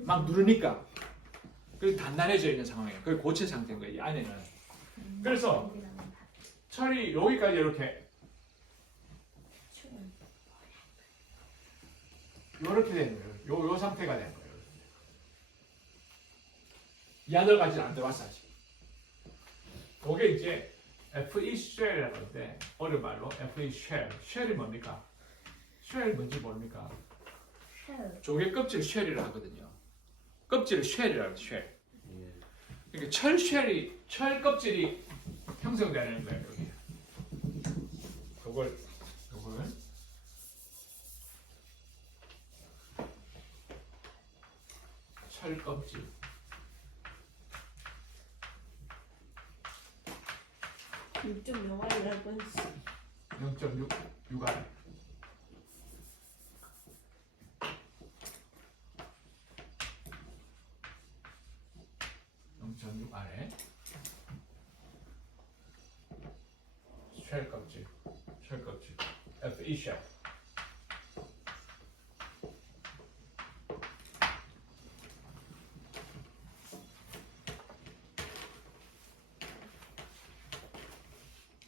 막 누르니까 그 단단해져 있는 상황이에요. 그게 고체 상태인 거예요. 이 안에는. 그래서 철이 여기까지 이렇게 되는 거예요. 요 상태가 되는 거예요. 야들까지는 안 들어왔어 아직. 그게 이제 FE 쉘이라고 하는데 어려운 말로 FE 쉘. 쉘이 뭡니까? 쉘 뭔지 모릅니까? 조개 껍질 쉘이라 하거든요. 껍질을 쉘이라고 해요. 쉘. 예. 그러니까 철 껍질이 형성되는 거예요. 여기. 요걸 철 껍질. 6.0알이라고 했어. 0.6알. 아래 쉘 껍질 FE 쉘.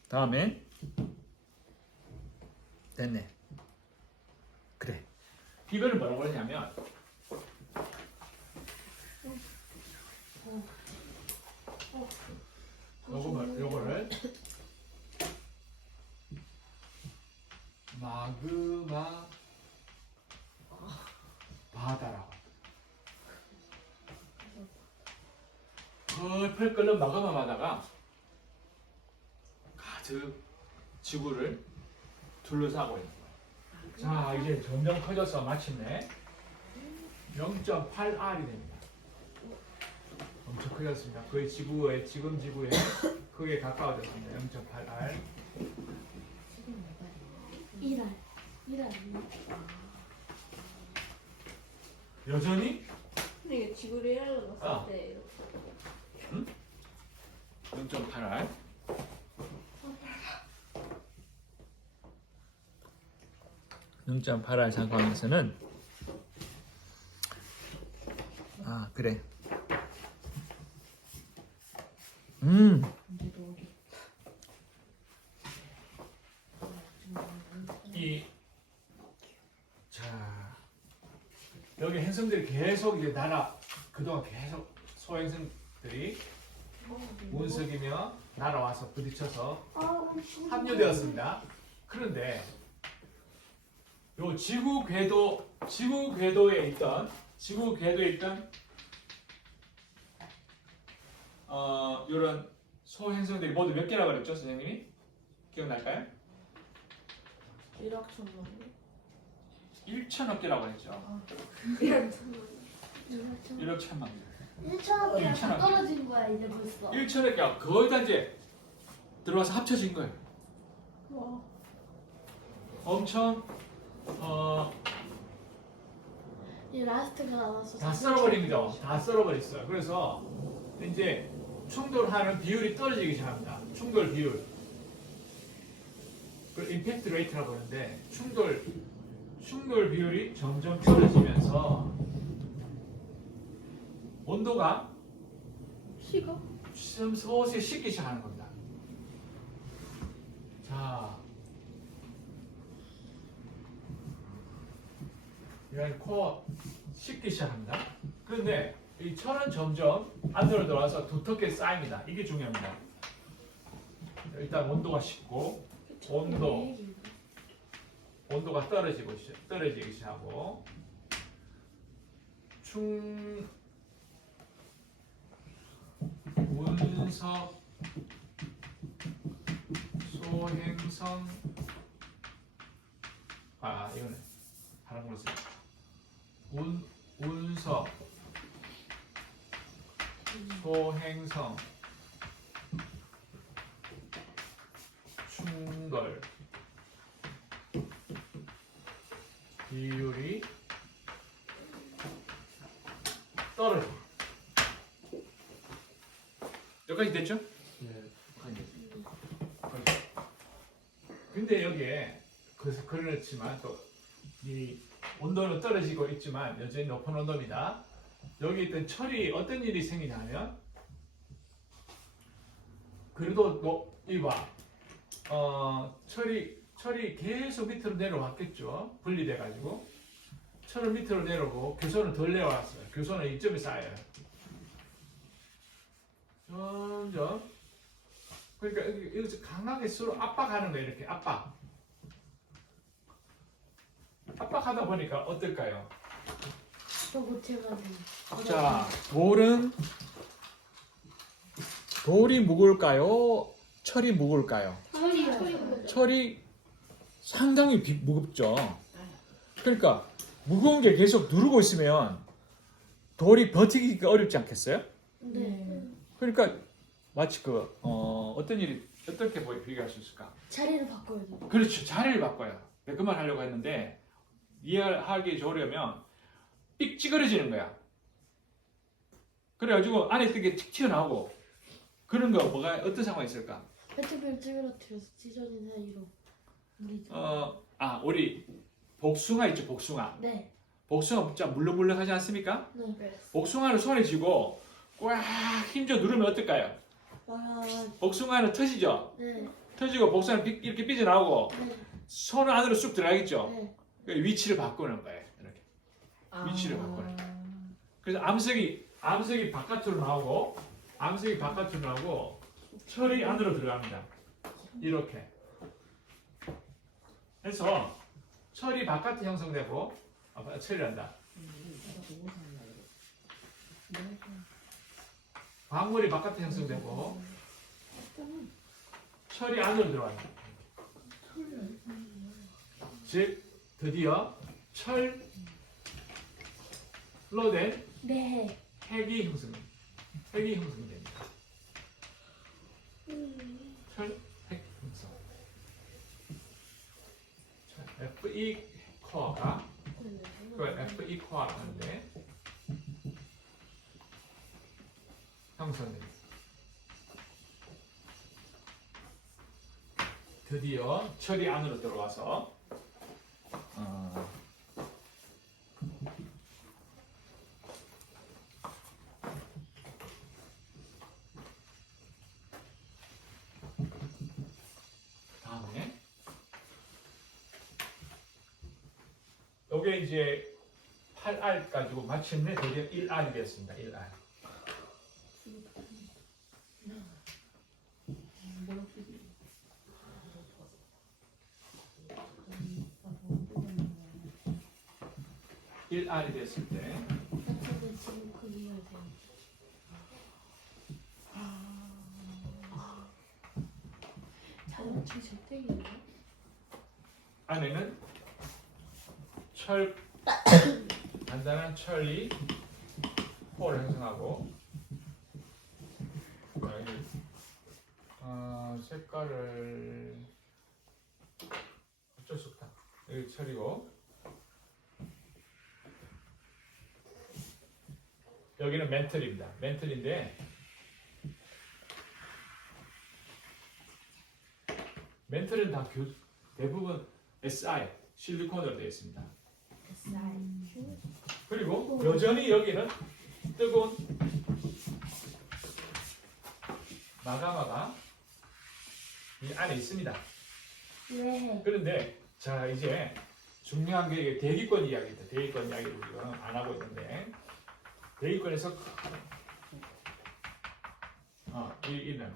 다음에 됐네. 그래. 이거를 뭐라고 하냐면 요거를 마그마 바다라고. 펄펄 끓는 마그마 바다가 가득 지구를 둘러싸고 있는 거예요. 자, 이제 점점 커져서 마침내 0.8R이 됩니다. 엄청 커졌습니다. 거의 지구의 크기에 가까워졌습니다. 0.8R. 1알. 여전히 근데 이게 지구를 1알로 아. 봤을 때 이렇게. 0.8R. (0.8R) 상황에서는 그래. 자, 여기 행성들이 계속 이제 그동안 계속 소행성들이 운석이며 날아와서 부딪혀서 합류되었습니다. 그런데 요 지구 궤도에 있던 이런 소행성들이 모두 몇 개라고 그랬죠, 선생님이? 기억날까요? 1억 천만. 1천억 개라고 했죠. 1억 천만 개. 1천억 개가 1천억 다 떨어진 거야 이제 벌써. 1천억 개가 거의 다 이제 들어와서 합쳐진 거예요. 와. 엄청 이 라스트가 나와서 다 썰어버린 거죠. 다 썰어버렸어요. 그래서 이제 충돌하는 비율이 떨어지기 시작합니다. 충돌 비율. 그걸 임팩트 레이트라고 하는데 충돌 비율이 점점 떨어지면서 온도가 서서히 식기 시작하는 겁니다. 자, 이런 코어 식기 시작합니다. 그런데 이 철은 점점 안으로 들어와서 두텁게 쌓입니다. 이게 중요합니다. 일단 온도가 식고 온도가 떨어지기 시작하고 운석 소행성 이거는 다른 걸로 써요. 운석 소행성 충돌 비율이 떨어져. 여기까지 됐죠? 네. 아니. 근데 여기에 그래서 그렇지만 또 이 온도는 떨어지고 있지만 여전히 높은 온도입니다. 여기 있던 철이 어떤 일이 생기냐면 그래도 이봐 철이 계속 밑으로 내려왔겠죠. 분리돼 가지고 철은 밑으로 내려오고 교선은 덜 내려왔어요. 교선은 이점에 쌓여요. 점점 그러니까 여기서 강하게 서로 압박하는 거예요. 이렇게 압박하다 보니까 어떨까요? 또 고체가지고. 자, 돌이 무거울까요? 철이 무거울까요? 철이요. 철이 상당히 무겁죠. 그러니까 무거운 게 계속 누르고 있으면 돌이 버티기가 어렵지 않겠어요? 네. 그러니까 마치 어떤 일이 어떻게 비교할 수 있을까? 자리를 바꿔야 돼. 그렇죠. 자리를 바꿔요. 그 말 하려고 했는데 이해하기 좋으려면 삑 찌그러지는 거야. 그래가지고 안에 뜨게 틱 튀어나오고 그런 거 어떤 상황이 있을까? 페트병 찌그러뜨려서 찢어진 사이로 물이 우리 복숭아 있죠, 복숭아. 네. 복숭아 진짜 물렁물렁하지 않습니까? 네. 복숭아를 손에 쥐고 꽉 힘줘 누르면 어떨까요? 와. 복숭아는 터지죠. 네. 터지고 복숭아는 이렇게 삐져나오고 네. 손 안으로 쑥 들어가겠죠. 네. 그러니까 위치를 바꾸는 거예요. 이렇게 위치를 바꾸는. 그래서 암석이 바깥으로 나오고 철이 안으로 들어갑니다. 이렇게 해서 철이 바깥에 형성되고 철이란다. 광물이 바깥에 형성되고 철이 안으로 들어간다. 즉 드디어 철로 된 네. 핵이 형성됩니다. 철, 핵 형성. Fe 코어가 그걸 Fe 코어라고 하는데 형성됩니다. 드디어 철이 안으로 들어와서 다음에 요게 이제 8R 가지고 마침내 드디어 1R이 됐습니다. 1R. R이 됐을 때 페트병 지금 크기가 돼요. 자동차 재택이에요? 안에는 간단한 철이 코어를 형성하고 색깔을 어쩔 수 없다. 여기 철이고 여기는 멘틀입니다. 멘틀인데 멘틀은 다 대부분 SI 실리콘으로 되어 있습니다. 그리고 여전히 여기는 뜨거운 마가마가 이 안에 있습니다. 네. 그런데 자 이제 중요한 게 대기권 이야기입니다. 대기권 이야기를 우리가 안 하고 있는데 대기권에서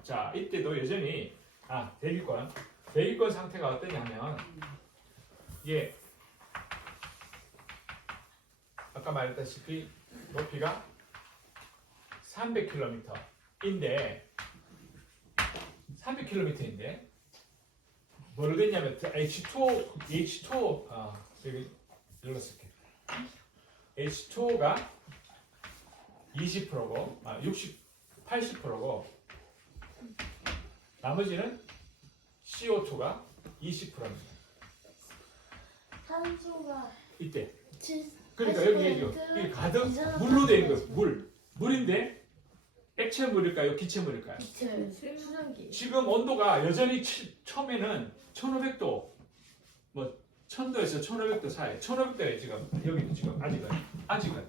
자 이때도 여전히 대기권 상태가 어떠냐면 이게 아까 말했다시피 높이가 300km인데 뭐를 됐냐면 H2O 여기 읽었을게. H2O가 20%고 80%고 나머지는 CO2가 20%입니다. 산소가 이때 7, 그러니까 여기 얘기요. 이게 가득 물로 되어 있는 거예요. 물인데 액체물일까요? 기체물일까요? 기체. 수증기. 지금 온도가 여전히 처음에는 1500도, 뭐 1000도에서 1500도 사이, 1500도에 지금 여기도 지금 아직은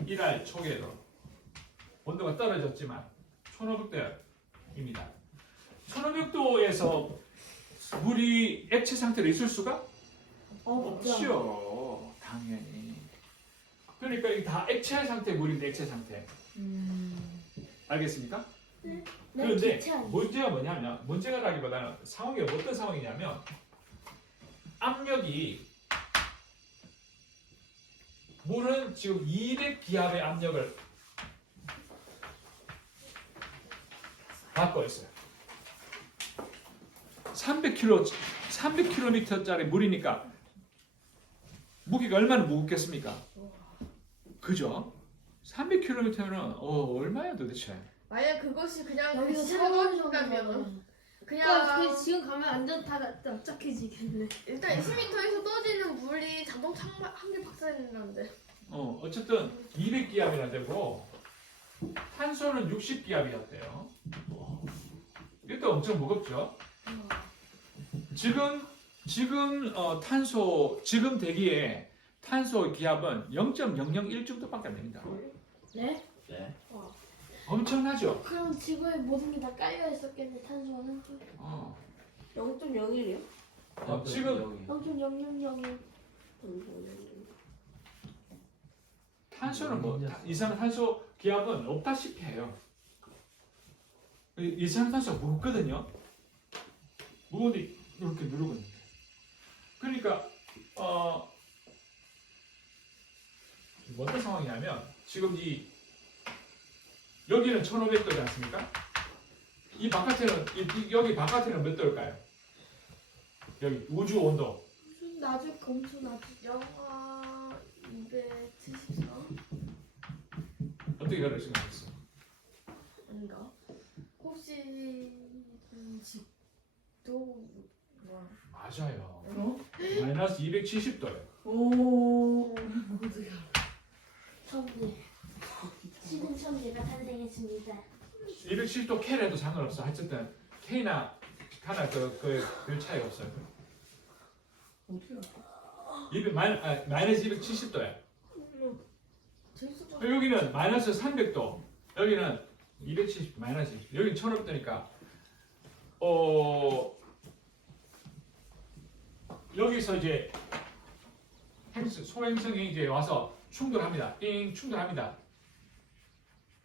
1할 초기에도 온도가 떨어졌지만 1500도입니다. 1500도에서 물이 액체 상태로 있을 수가 없죠. 당연히. 그러니까 이게 다 액체 상태 물인데 액체 상태. 알겠습니까? 네, 그런데 기체 아니에요? 문제가 뭐냐면 문제가라기보다는 상황이 어떤 상황이냐면 압력이 물은 지금 200기압의 압력을 받고 있어요. 300km짜리 물이니까 무게가 얼마나 무겁겠습니까? 그죠? 300km면 얼마야 도대체? 만약 그것이 그냥 여기서 그 생각하는 가면 그러니까 그냥 그 지금 가면 완전 다 납작해지겠네. 일단 20m에서 떠지는 물이 자동차 한 개 박살낸다는데. 어쨌든 200기압이나 되고 탄소는 60기압이었대요. 이것도 엄청 무겁죠? 지금 지금 대기의 탄소 기압은 0.001 정도밖에 안 됩니다. 네? 네. 엄청나죠? 그럼 지구에 모든 게 다 깔려 있었겠네 탄소는. 0.01이요? 지금 0.0001. 탄소는 뭐 이산화탄소 기압은 없다시피 해요. 이산화탄소가 무겁거든요. 무거운데 이렇게 누르고 있는데. 그러니까 어떤 상황이냐면 지금 여기는 1500도지 않습니까? 이 바깥에는 여기 바깥에는 몇 도일까요? 여기 우주 온도. 나중에 엄청 낮아. 영하 274? 어떻게 그럴 수가 있어? 아닌가? 혹시 직도 뭐 맞아요. 마이너스 270도예요. 오. 천재. 신은 천재가 탄생했습니다. 270도 K라도 상관없어. 어쨌든 K나 하나 별 차이가 없어요. 어떻게 마이너스 270도야. 재밌었죠? 여기는 마이너스 300도. 여기는 270 마이너스 20. 여기는 1500도니까 여기서 이제 소행성이 이제 와서 충돌합니다. 삥 충돌합니다.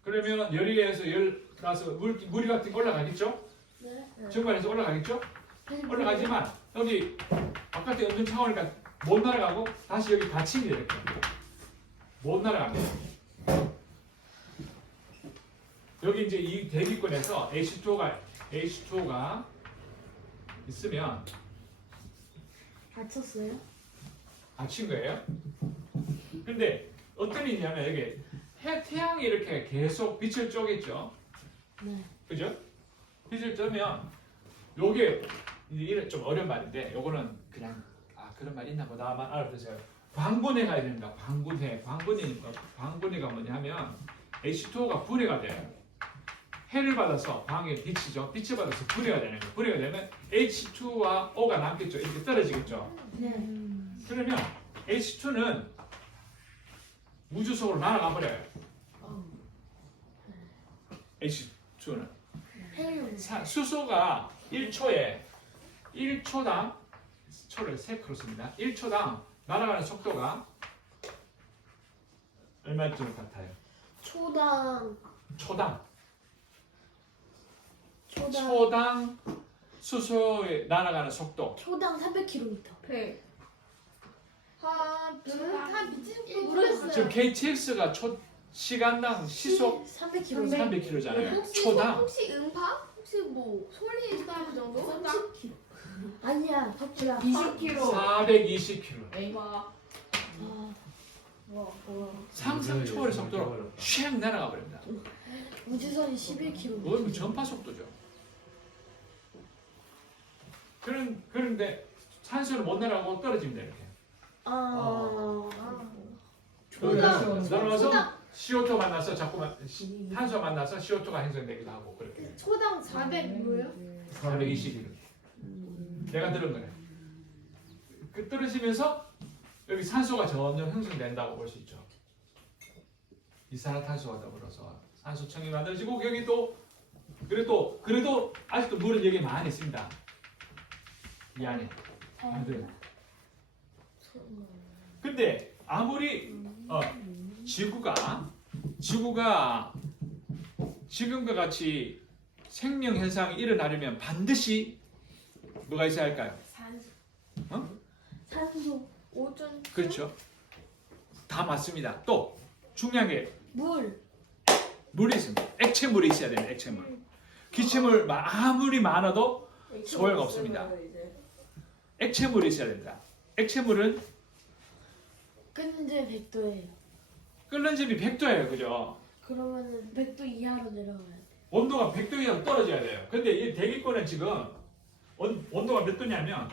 그러면 열에 의해서 열 나서 물이 같은 게 올라가겠죠? 네. 정관에서 올라가겠죠? 올라가지만 여기 바깥에 없는 차원이니까 못 날아가고 다시 여기 닫힙니다. 이렇게 못 날아갑니다. 여기 이제 이 대기권에서 H2가 있으면 다쳤어요? 닫힌 거예요. 근데 어떤 일이냐면 여기 태양이 이렇게 계속 빛을 쬐겠죠. 네. 그죠? 빛을 쬐면 요게 이게 좀 어려운 말인데 요거는 그냥 그런 말 있나 보다만 알아두세요. 방분해 가야 됩니다. 방분해가 뭐냐면 H2O가 분해가 돼요. 해를 받아서 방에 빛이죠. 빛을 받아서 분해가 되는 거예요. 분해가 되면 H2와 O가 남겠죠. 이렇게 떨어지겠죠. 네. 그러면 H2는 우주 속으로 날아가 버려요. H2는 헬륨. 수소가 1초당 초를 3크로 씁니다. 1초당 날아가는 속도가 얼마 정도 같아요? 초당 수소에 날아가는 속도 초당 300km. 100. 한 미친 모르겠어요. 지금 KTX가 시간당 시속 300km. 300km잖아요. 혹시 초당 혹시 음파? 혹시 뭐 소리 그 정도? 30km. 아니야, 덕지야. 20kg. 420km. 에이. 와. 상상 초월의 속도로 쉥 날아가 버립니다. 우주선이 11km. 그건 전파 속도죠. 그런데 산소는 못 날아가고 떨어집니다 이렇게. 아. 날아가서 CO2 만나서 자꾸만 탄소 만나서 CO2가 형성되기도 하고 그렇게. 초당 400 뭐예요? 420 내가 들은 거네. 그 떨어지면서 여기 산소가 점점 형성된다고 볼 수 있죠. 이산화탄소가 더불어서 산소청이 만들어지고 여기 또 그래도 아직도 물은 여기 많이 있습니다. 이 안에. 안 돼요. 근데 아무리 지구가 지금과 같이 생명 현상이 일어나려면 반드시 뭐가 있어야 할까요? 산소, 오존. 그렇죠. 다 맞습니다. 또 중요한 게 물이 있습니다. 액체물이 있어야 돼요. 액체물. 기체물 아무리 많아도 소용없습니다. 액체물이 있어야 됩니다. 액체물은 끓는 데 100도예요. 끓는 집이 100도예요. 그죠? 그러면은 100도 이하로 내려가야 돼. 온도가 100도 이하로 떨어져야 돼요. 근데 이 대기권은 지금 온도가 몇 도냐면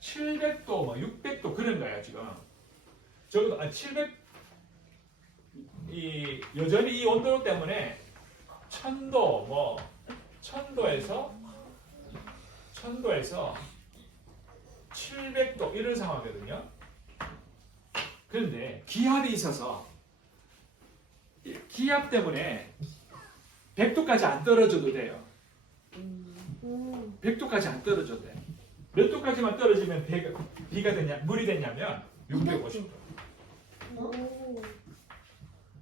700도, 뭐 600도 그런 거예요. 지금. 적어도 700 여전히 이 온도 때문에 1000도 뭐 1000도에서 700도 이런 상황이거든요. 그런데 기압이 있어서 기압 때문에 100도까지 안 떨어져도 돼요. 100도까지 안 떨어져도 돼. 몇 도까지만 떨어지면 비가 되냐, 물이 되냐면 650도.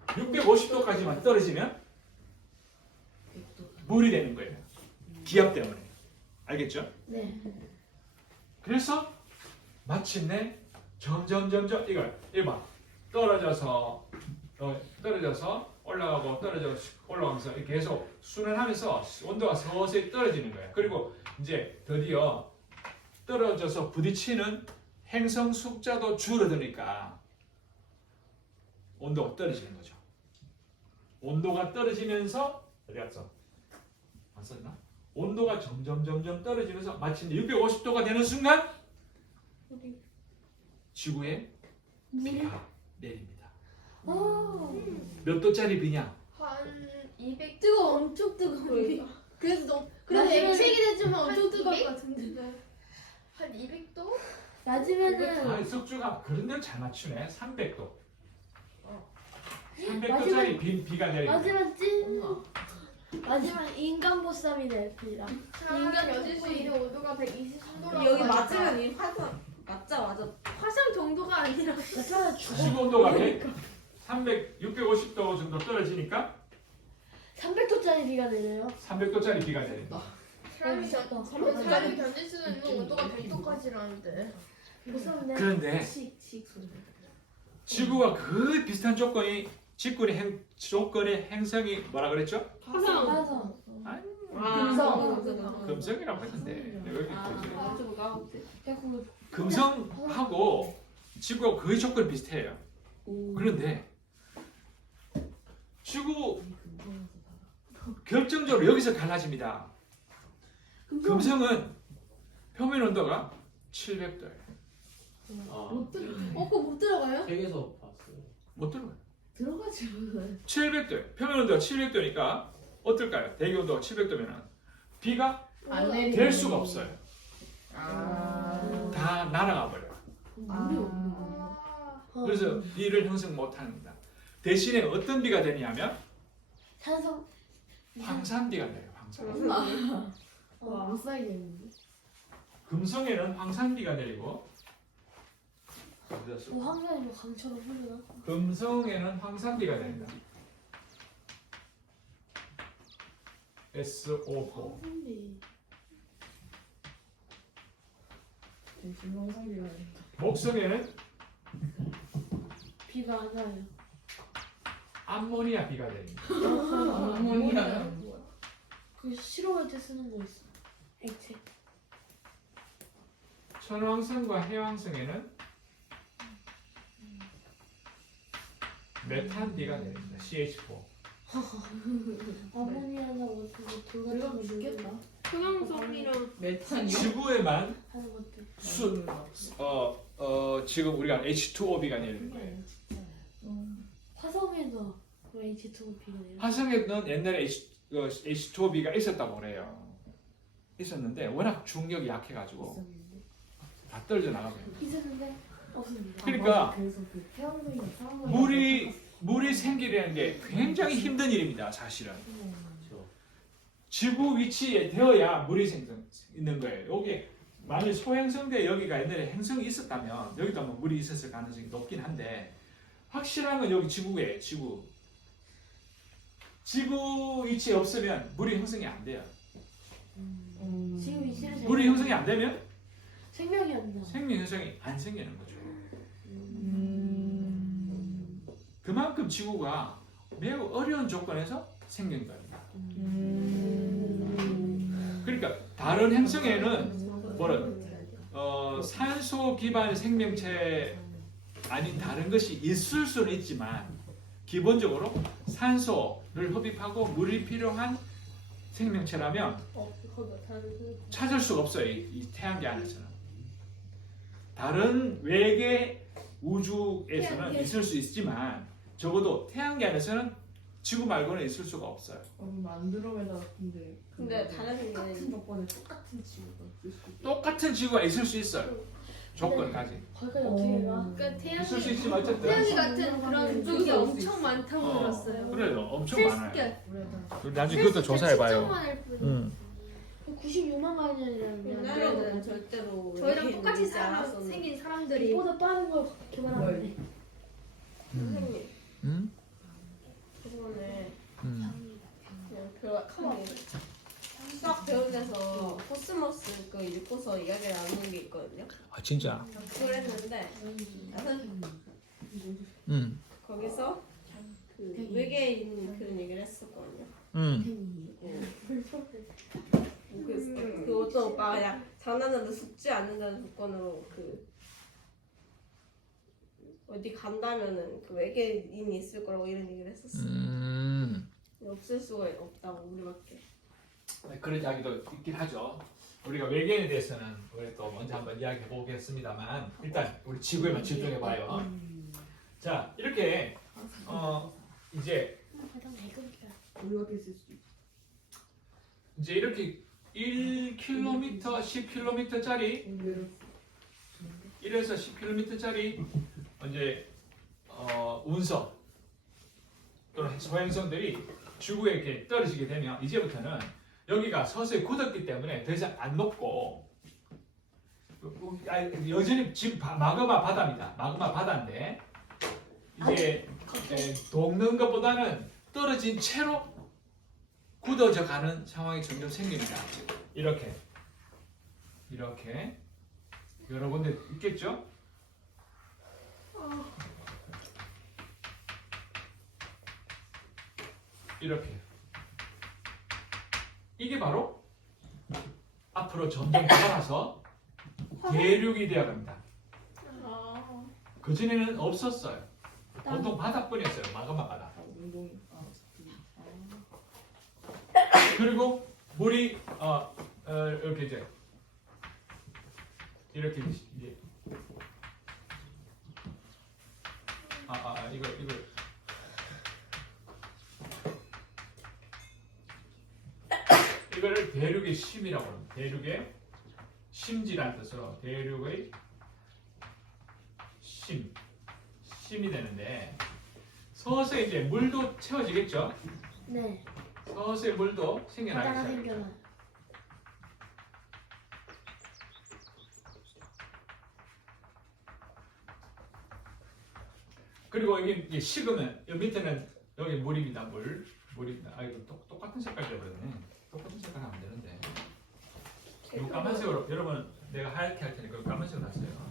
650도까지만 떨어지면 물이 되는 거예요. 기압 때문에. 알겠죠? 네. 그래서 마침내 점점 이걸 1번 떨어져서 올라가고 올라가면서 이렇게 계속 순환하면서 온도가 서서히 떨어지는 거예요. 그리고 이제 드디어 떨어져서 부딪히는 행성 숫자도 줄어드니까 온도가 떨어지는 거죠. 온도가 떨어지면서 어디 갔어? 안 썼나? 온도가 점점 떨어지면서 마침내 650도가 되는 순간 지구에 비가 내립니다. 몇 도짜리 비냐? 한 200. 뜨거워, 엄청 뜨거워. 그래서 마지막에- 액색이 됐지만 한 엄청 뜨거울 200? 것 같은데. 한 200도? 낮으면은 아니 석주가 그런 데를 잘 맞추네. 300도. 어. 300도짜리 비가 내립니다. 마지막 인간 보쌈이네 비랑. 인간 여질 수 있는 온도가 123도라고. 여기 맞으면 이 화상 맞아. 화상 정도가 아니라. 나타나 죽어. 지구 온도가 650도 정도 떨어지니까 300도짜리 비가 내려요. 300도짜리 비가 내립니다. 사람이 견딜 수 있는 온도가 100도까지라는데. 무서운데. 그런데 지구와 거의 비슷한 조건의 조건의 행성이 뭐라 그랬죠? 화성. 금성이라고 했는데 여기 그 금성하고 지구가 거의 조건이 비슷해요. 그런데 지구 결정적으로 여기서 갈라집니다. 금성은 표면 온도가 700도예요. 그거 못 들어가요? 책에서 봤어요. 못 들어가요. 들어가지 못해. 700도예요. 표면 온도가 700도니까 어떨까요? 대기 온도가 700도면은 비가 안 내리는 될 수가 없어요. 아. 다 날아가 버려요. 물이 없는 거. 그래서 비를 형성 못 합니다. 대신에 어떤 비가 되냐면 산성. 황산비가 돼요. 황산. 안 쌓이겠는데. 금성에는 황산비가 내리고 황산이 강처럼 흐르나? 금성에는 황산비가 됩니다. SO4. 황산비. 목성에는 비가 안 와요. 암모니아 비가 됩니다. 그 실험할 때 쓰는 거 있어. 액체. 천왕성과 해왕성에는 메탄비가 내립니다. CH4. 아모니아나 어떻게 돌 같은 거 죽겠다. 토양성이랑 메탄이요? 지구에만 하는 것들. 지금 우리가 H2O비가 내리는 거예요. 화성에서 그 H2B가 내려. 화성에는 옛날에 H2B가 있었다고 그래요. 있었는데 워낙 중력이 약해가지고 다 떨어져 나가면. 있었는데 없습니다. 그러니까 그래서 그 태양성이 사람을 물이 생기려는 게 굉장히 힘든 일입니다. 사실은. 그렇죠. 지구 위치에 되어야 물이 있는 거예요. 여기 만약 소행성대 여기가 옛날에 행성이 있었다면 여기도 아마 물이 있었을 가능성이 높긴 한데 확실한 건 여기 지구예요. 지구 위치에 없으면 물이 형성이 안 돼요. 지금 위치를 물이 형성이 안 되면 생명이 안 나. 생명 현상이 안 생기는 거죠. 그만큼 지구가 매우 어려운 조건에서 생긴 겁니다. 그러니까 다른 행성에는 산소 기반 생명체 아닌 다른 것이 있을 수는 있지만 기본적으로 산소를 흡입하고 물이 필요한 생명체라면 거기가 다른 찾을 수가 없어요. 이 태양계 안에서는. 다른 외계 우주에서는 있을 수 있지만 적어도 태양계 안에서는 지구 말고는 있을 수가 없어요. 안드로메다 같은데. 근데 다른 똑같은 게 조건에 똑같은 지구가 있을 수 있고. 똑같은 지구가 있을 수 있어요. 조건까지. 거기까지 어떻게 가? 그러니까 있을 수 태양이 있지만 어쨌든 태양이 같은 그런 쪽이 있을 수 엄청 있어. 많다고 들었어요. 그래요. 엄청 많아요. 나중에 그것도 조사해봐요. 96만 가년이라는 옛날에는 절대로 저희랑 똑같이 생기지 않았었는데. 생긴 사람들이 보다 빠른 걸 개발하는데. 선생님 음? 저번에 음. 그냥 수학 배운 데서 코스모스 그 읽고서 이야기를 나누는 게 있거든요. 아 진짜. 그걸 했는데 나는 거기서 그 외계인 그런 얘기를 했었거든요. 그 어떤 오빠가 그냥 장난으로 숙지 않는다는 조건으로 그 어디 간다면은 그 외계인이 있을 거라고 이런 얘기를 했었어. 없을 수가 없다고 우리밖에. 그런 이야기도 있긴 하죠. 우리가 외계인에 대해서는 우리 또 먼저 한번 이야기해 보겠습니다만 일단 우리 지구에만 집중해 봐요. 자 이렇게 이제 우리가 있을 수도 있고. 이제 이렇게 1km, 10km짜리 1에서 10km짜리 이제 운석 또는 소행성들이 지구에 이렇게 떨어지게 되면 이제부터는 여기가 서서히 굳었기 때문에 더 이상 안 녹고 여전히 지금 마그마 바다입니다. 마그마 바다인데 이제 녹는 것보다는 떨어진 채로 굳어져 가는 상황이 점점 생깁니다. 이렇게 여러 군데 있겠죠? 이렇게 이게 바로 앞으로 점점 자라서 대륙이 되어갑니다. 그전에는 없었어요. 보통 바다뿐이었어요. 마그마 바다. 그리고 물이 이렇게 이제 이거 이거를 대륙의 심이라고 합니다. 대륙의 심지란 뜻으로 대륙의 심이 되는데 서서히 이제 물도 채워지겠죠. 네. 서서히 물도 생겨나기 바다가 시작합니다. 생겨나. 그리고 이게 식으면 여기 밑에는 여기 물입니다. 물입니다. 아 이거 똑같은 색깔 되버렸네. 똑같은 색깔 하면 되는데. 이거 까만색으로 여러분 내가 하얗게 할 테니까 까만색으로 놨어요.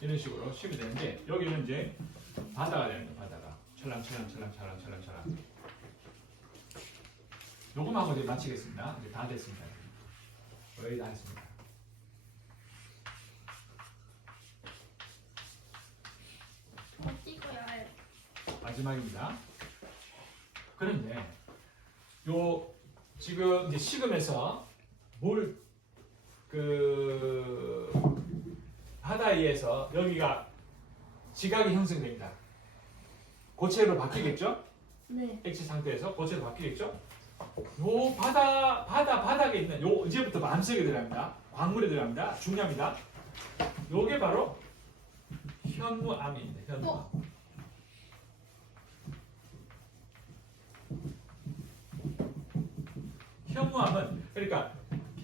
이런 식으로 식이 되는데 여기는 이제 바다가 되는 거예요. 바다가 찰랑찰랑. 요금하고 이제 마치겠습니다. 이제 다 됐습니다. 거의 다 했습니다. 찍어야 해. 마지막입니다. 그런데 요 지금 이제 식으면서 그 바다에서 여기가 지각이 형성됩니다. 고체로 바뀌겠죠? 네. 액체 상태에서 고체로 바뀌겠죠? 요 바닥에 있는 요 이제부터 암석이 들어갑니다. 광물이 들어갑니다. 중요합니다. 요게 바로 현무암입니다. 현무암. 현무암은 그러니까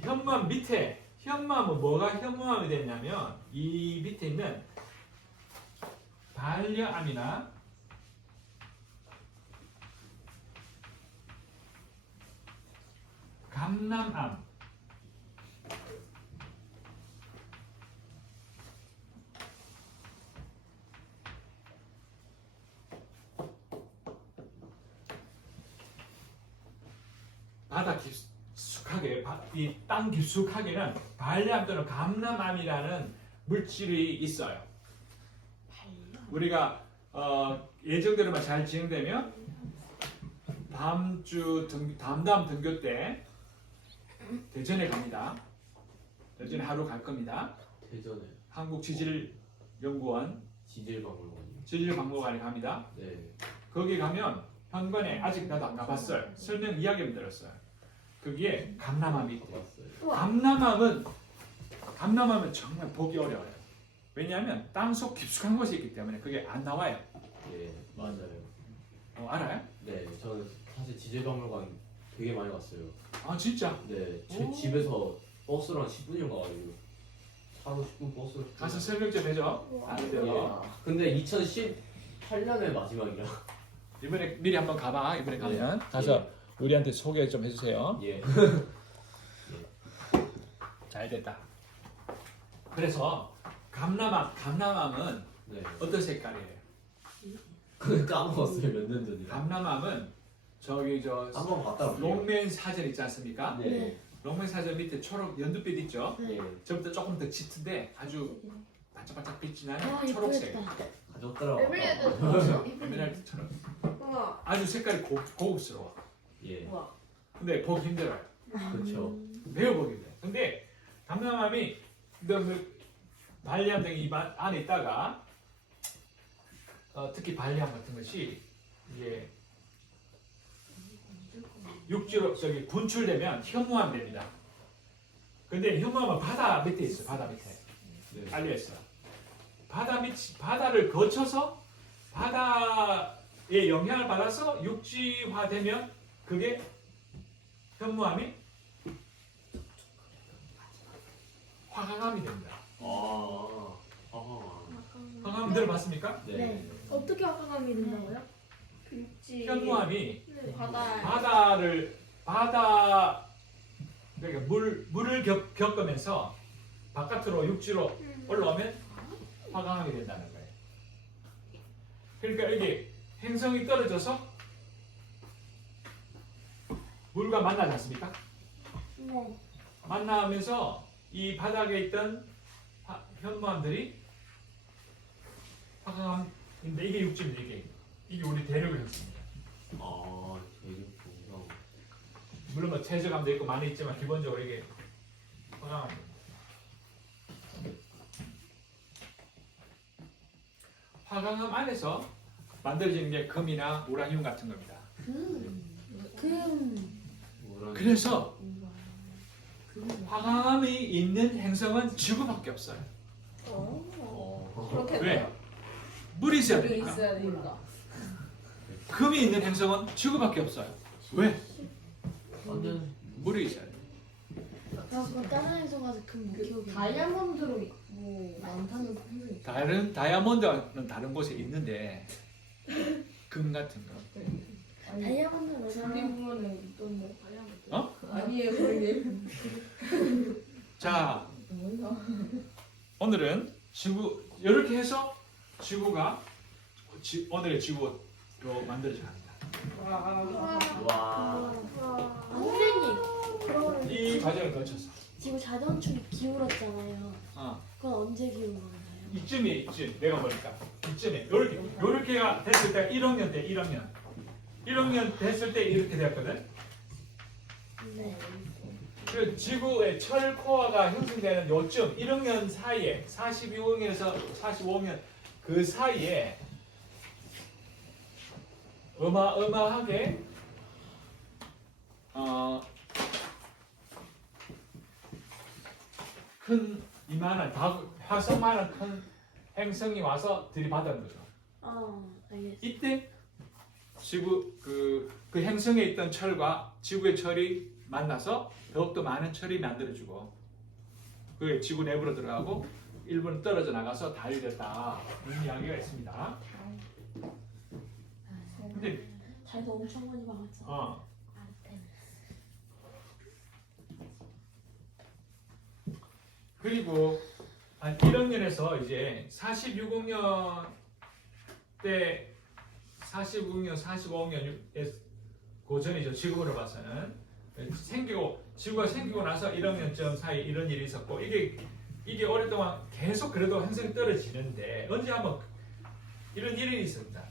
현무암 밑에 현무암은 뭐가 현무암이 됐냐면 이 밑에 있는 반려암이나 감남암 바다 깊숙하게 이 땅 깊숙하게는 반려암 또는 감남암이라는 물질이 있어요. 우리가 예정대로만 잘 진행되면 다음 등교 때 대전에 갑니다. 대전에 하루 갈 겁니다. 대전에 한국지질연구원 지질박물관이요. 지질박물관에 갑니다. 네. 거기 가면 현관에 아직 나도 안 가봤어요. 설명 이야기만 들었어요. 거기에 감남암이 있대요. 봤어요. 감남암은 정말 보기 어려워요. 왜냐하면 땅속 깊숙한 곳이 있기 때문에 그게 안 나와요. 예, 맞아요. 알아요? 네, 저는 사실 지질박물관 되게 많이 갔어요. 아 진짜? 네, 제 오. 집에서 버스랑 10분이면 가가지고 차로 10분 버스로 가서 설명 좀 해줘. 안 돼요. 근데 2018년의 마지막이라. 이번에 미리 한번 가봐. 이번에 가면 네. 가서 우리한테 소개 좀 해주세요. 예. 잘 됐다. 그래서 감남암은 네. 어떤 색깔이에요? 그걸 까먹었어요. 몇 년 전이라. 감남암은 저기 한번 갔다 올게요. 롱맨 사전 있지 않습니까? 네. 롱맨 사전 밑에 초록 연두빛 있죠? 예. 저부터 조금 더 짙은데 아주 반짝반짝 빛이 나는 아 초록색. 이쁘겠다. 가져왔더라고. 에메랄드처럼 우와. 아주 색깔이 고급스러워. 예. 우와. 근데 보기 힘들어요. 그렇죠. 매우 보기 힘들어요. 근데 감남암이 발리암 등이 안에 있다가 특히 발리암 같은 것이 이게 육지로 분출되면 현무암이 됩니다. 근데 현무암은 바다 밑에 있어요. 바다 밑에 네. 깔려 있어요. 바다를 거쳐서 바다의 영향을 받아서 육지화되면 그게 현무암이 화강암이 됩니다. 아. 화강암 들어봤습니까? 네. 네. 어떻게 화강암이 된다고요? 육지. 현무암이 바다. 바다 그러니까 물을 겪으면서 바깥으로 육지로 올라오면 화강암이 된다는 거예요. 그러니까 이게 행성이 떨어져서 물과 만나지 않습니까? 네. 만나면서 이 바닥에 있던 현무암들이 화강암인데 이게 육지입니다. 이게 우리 대륙의 형성입니다. 아, 대륙 동상. 물론 뭐 최저감도 있고 많이 있지만 기본적으로 이게 화강암입니다. 화강암 안에서 만들어지는 게 금이나 우라늄 같은 겁니다. 그래서 화강암이 있는 행성은 지구밖에 없어요. 그렇게 왜? 돼요. 물이 있어야 물이 되니까. 있어야 되니까. 금이 있는 행성은 지구밖에 없어요. 왜? 완전 물이 있어야 돼. 나 그거 다른 행성 가서 금못 키우게. 그 다이아몬드로 뭐 많다는 생각이 다른 다이아몬드는 다른 곳에 있는데 금 같은 거. 다이아몬드는 우리 얼마나 보면은 있던데 다이아몬드. 어? 아니에요 선생님. 자, 오늘은 지구 이렇게 해서 지구가 오늘의 지구로 만들어져 갑니다. 와. 선생님 그러면 이 과정을 거쳐서 지금 자전축이 기울었잖아요. 어, 그건 언제 기울은 건가요? 이쯤 내가 보니까 이쯤에 요렇게가 됐을 때 1학년 때 1학년 됐을 때 이렇게 되었거든. 네. 그 지구의 철 코어가 형성되는 요쯤 1억 년 사이에 42억년에서 45억년 그 사이에 어마어마하게 큰 이만한 화성만한 큰 행성이 와서 들이받은 거죠. 알겠어. 이때 지구 그 행성에 있던 철과 지구의 철이 만나서 더욱더 많은 철이 만들어지고 그게 지구 내부로 들어가고 일부는 떨어져 나가서 달이 됐다 이런 이야기가 있습니다. 근데 달도 엄청 많이 박았어. 그리고 한 1억 년에서 이제 46억 년 때 45년, 45억년 고전이죠. 지구로 봐서는 지구가 생기고 나서 1억 년쯤 사이 이런 일이 있었고 이게 오랫동안 계속 그래도 행성이 떨어지는데 언제 한번 이런 일이 있습니다.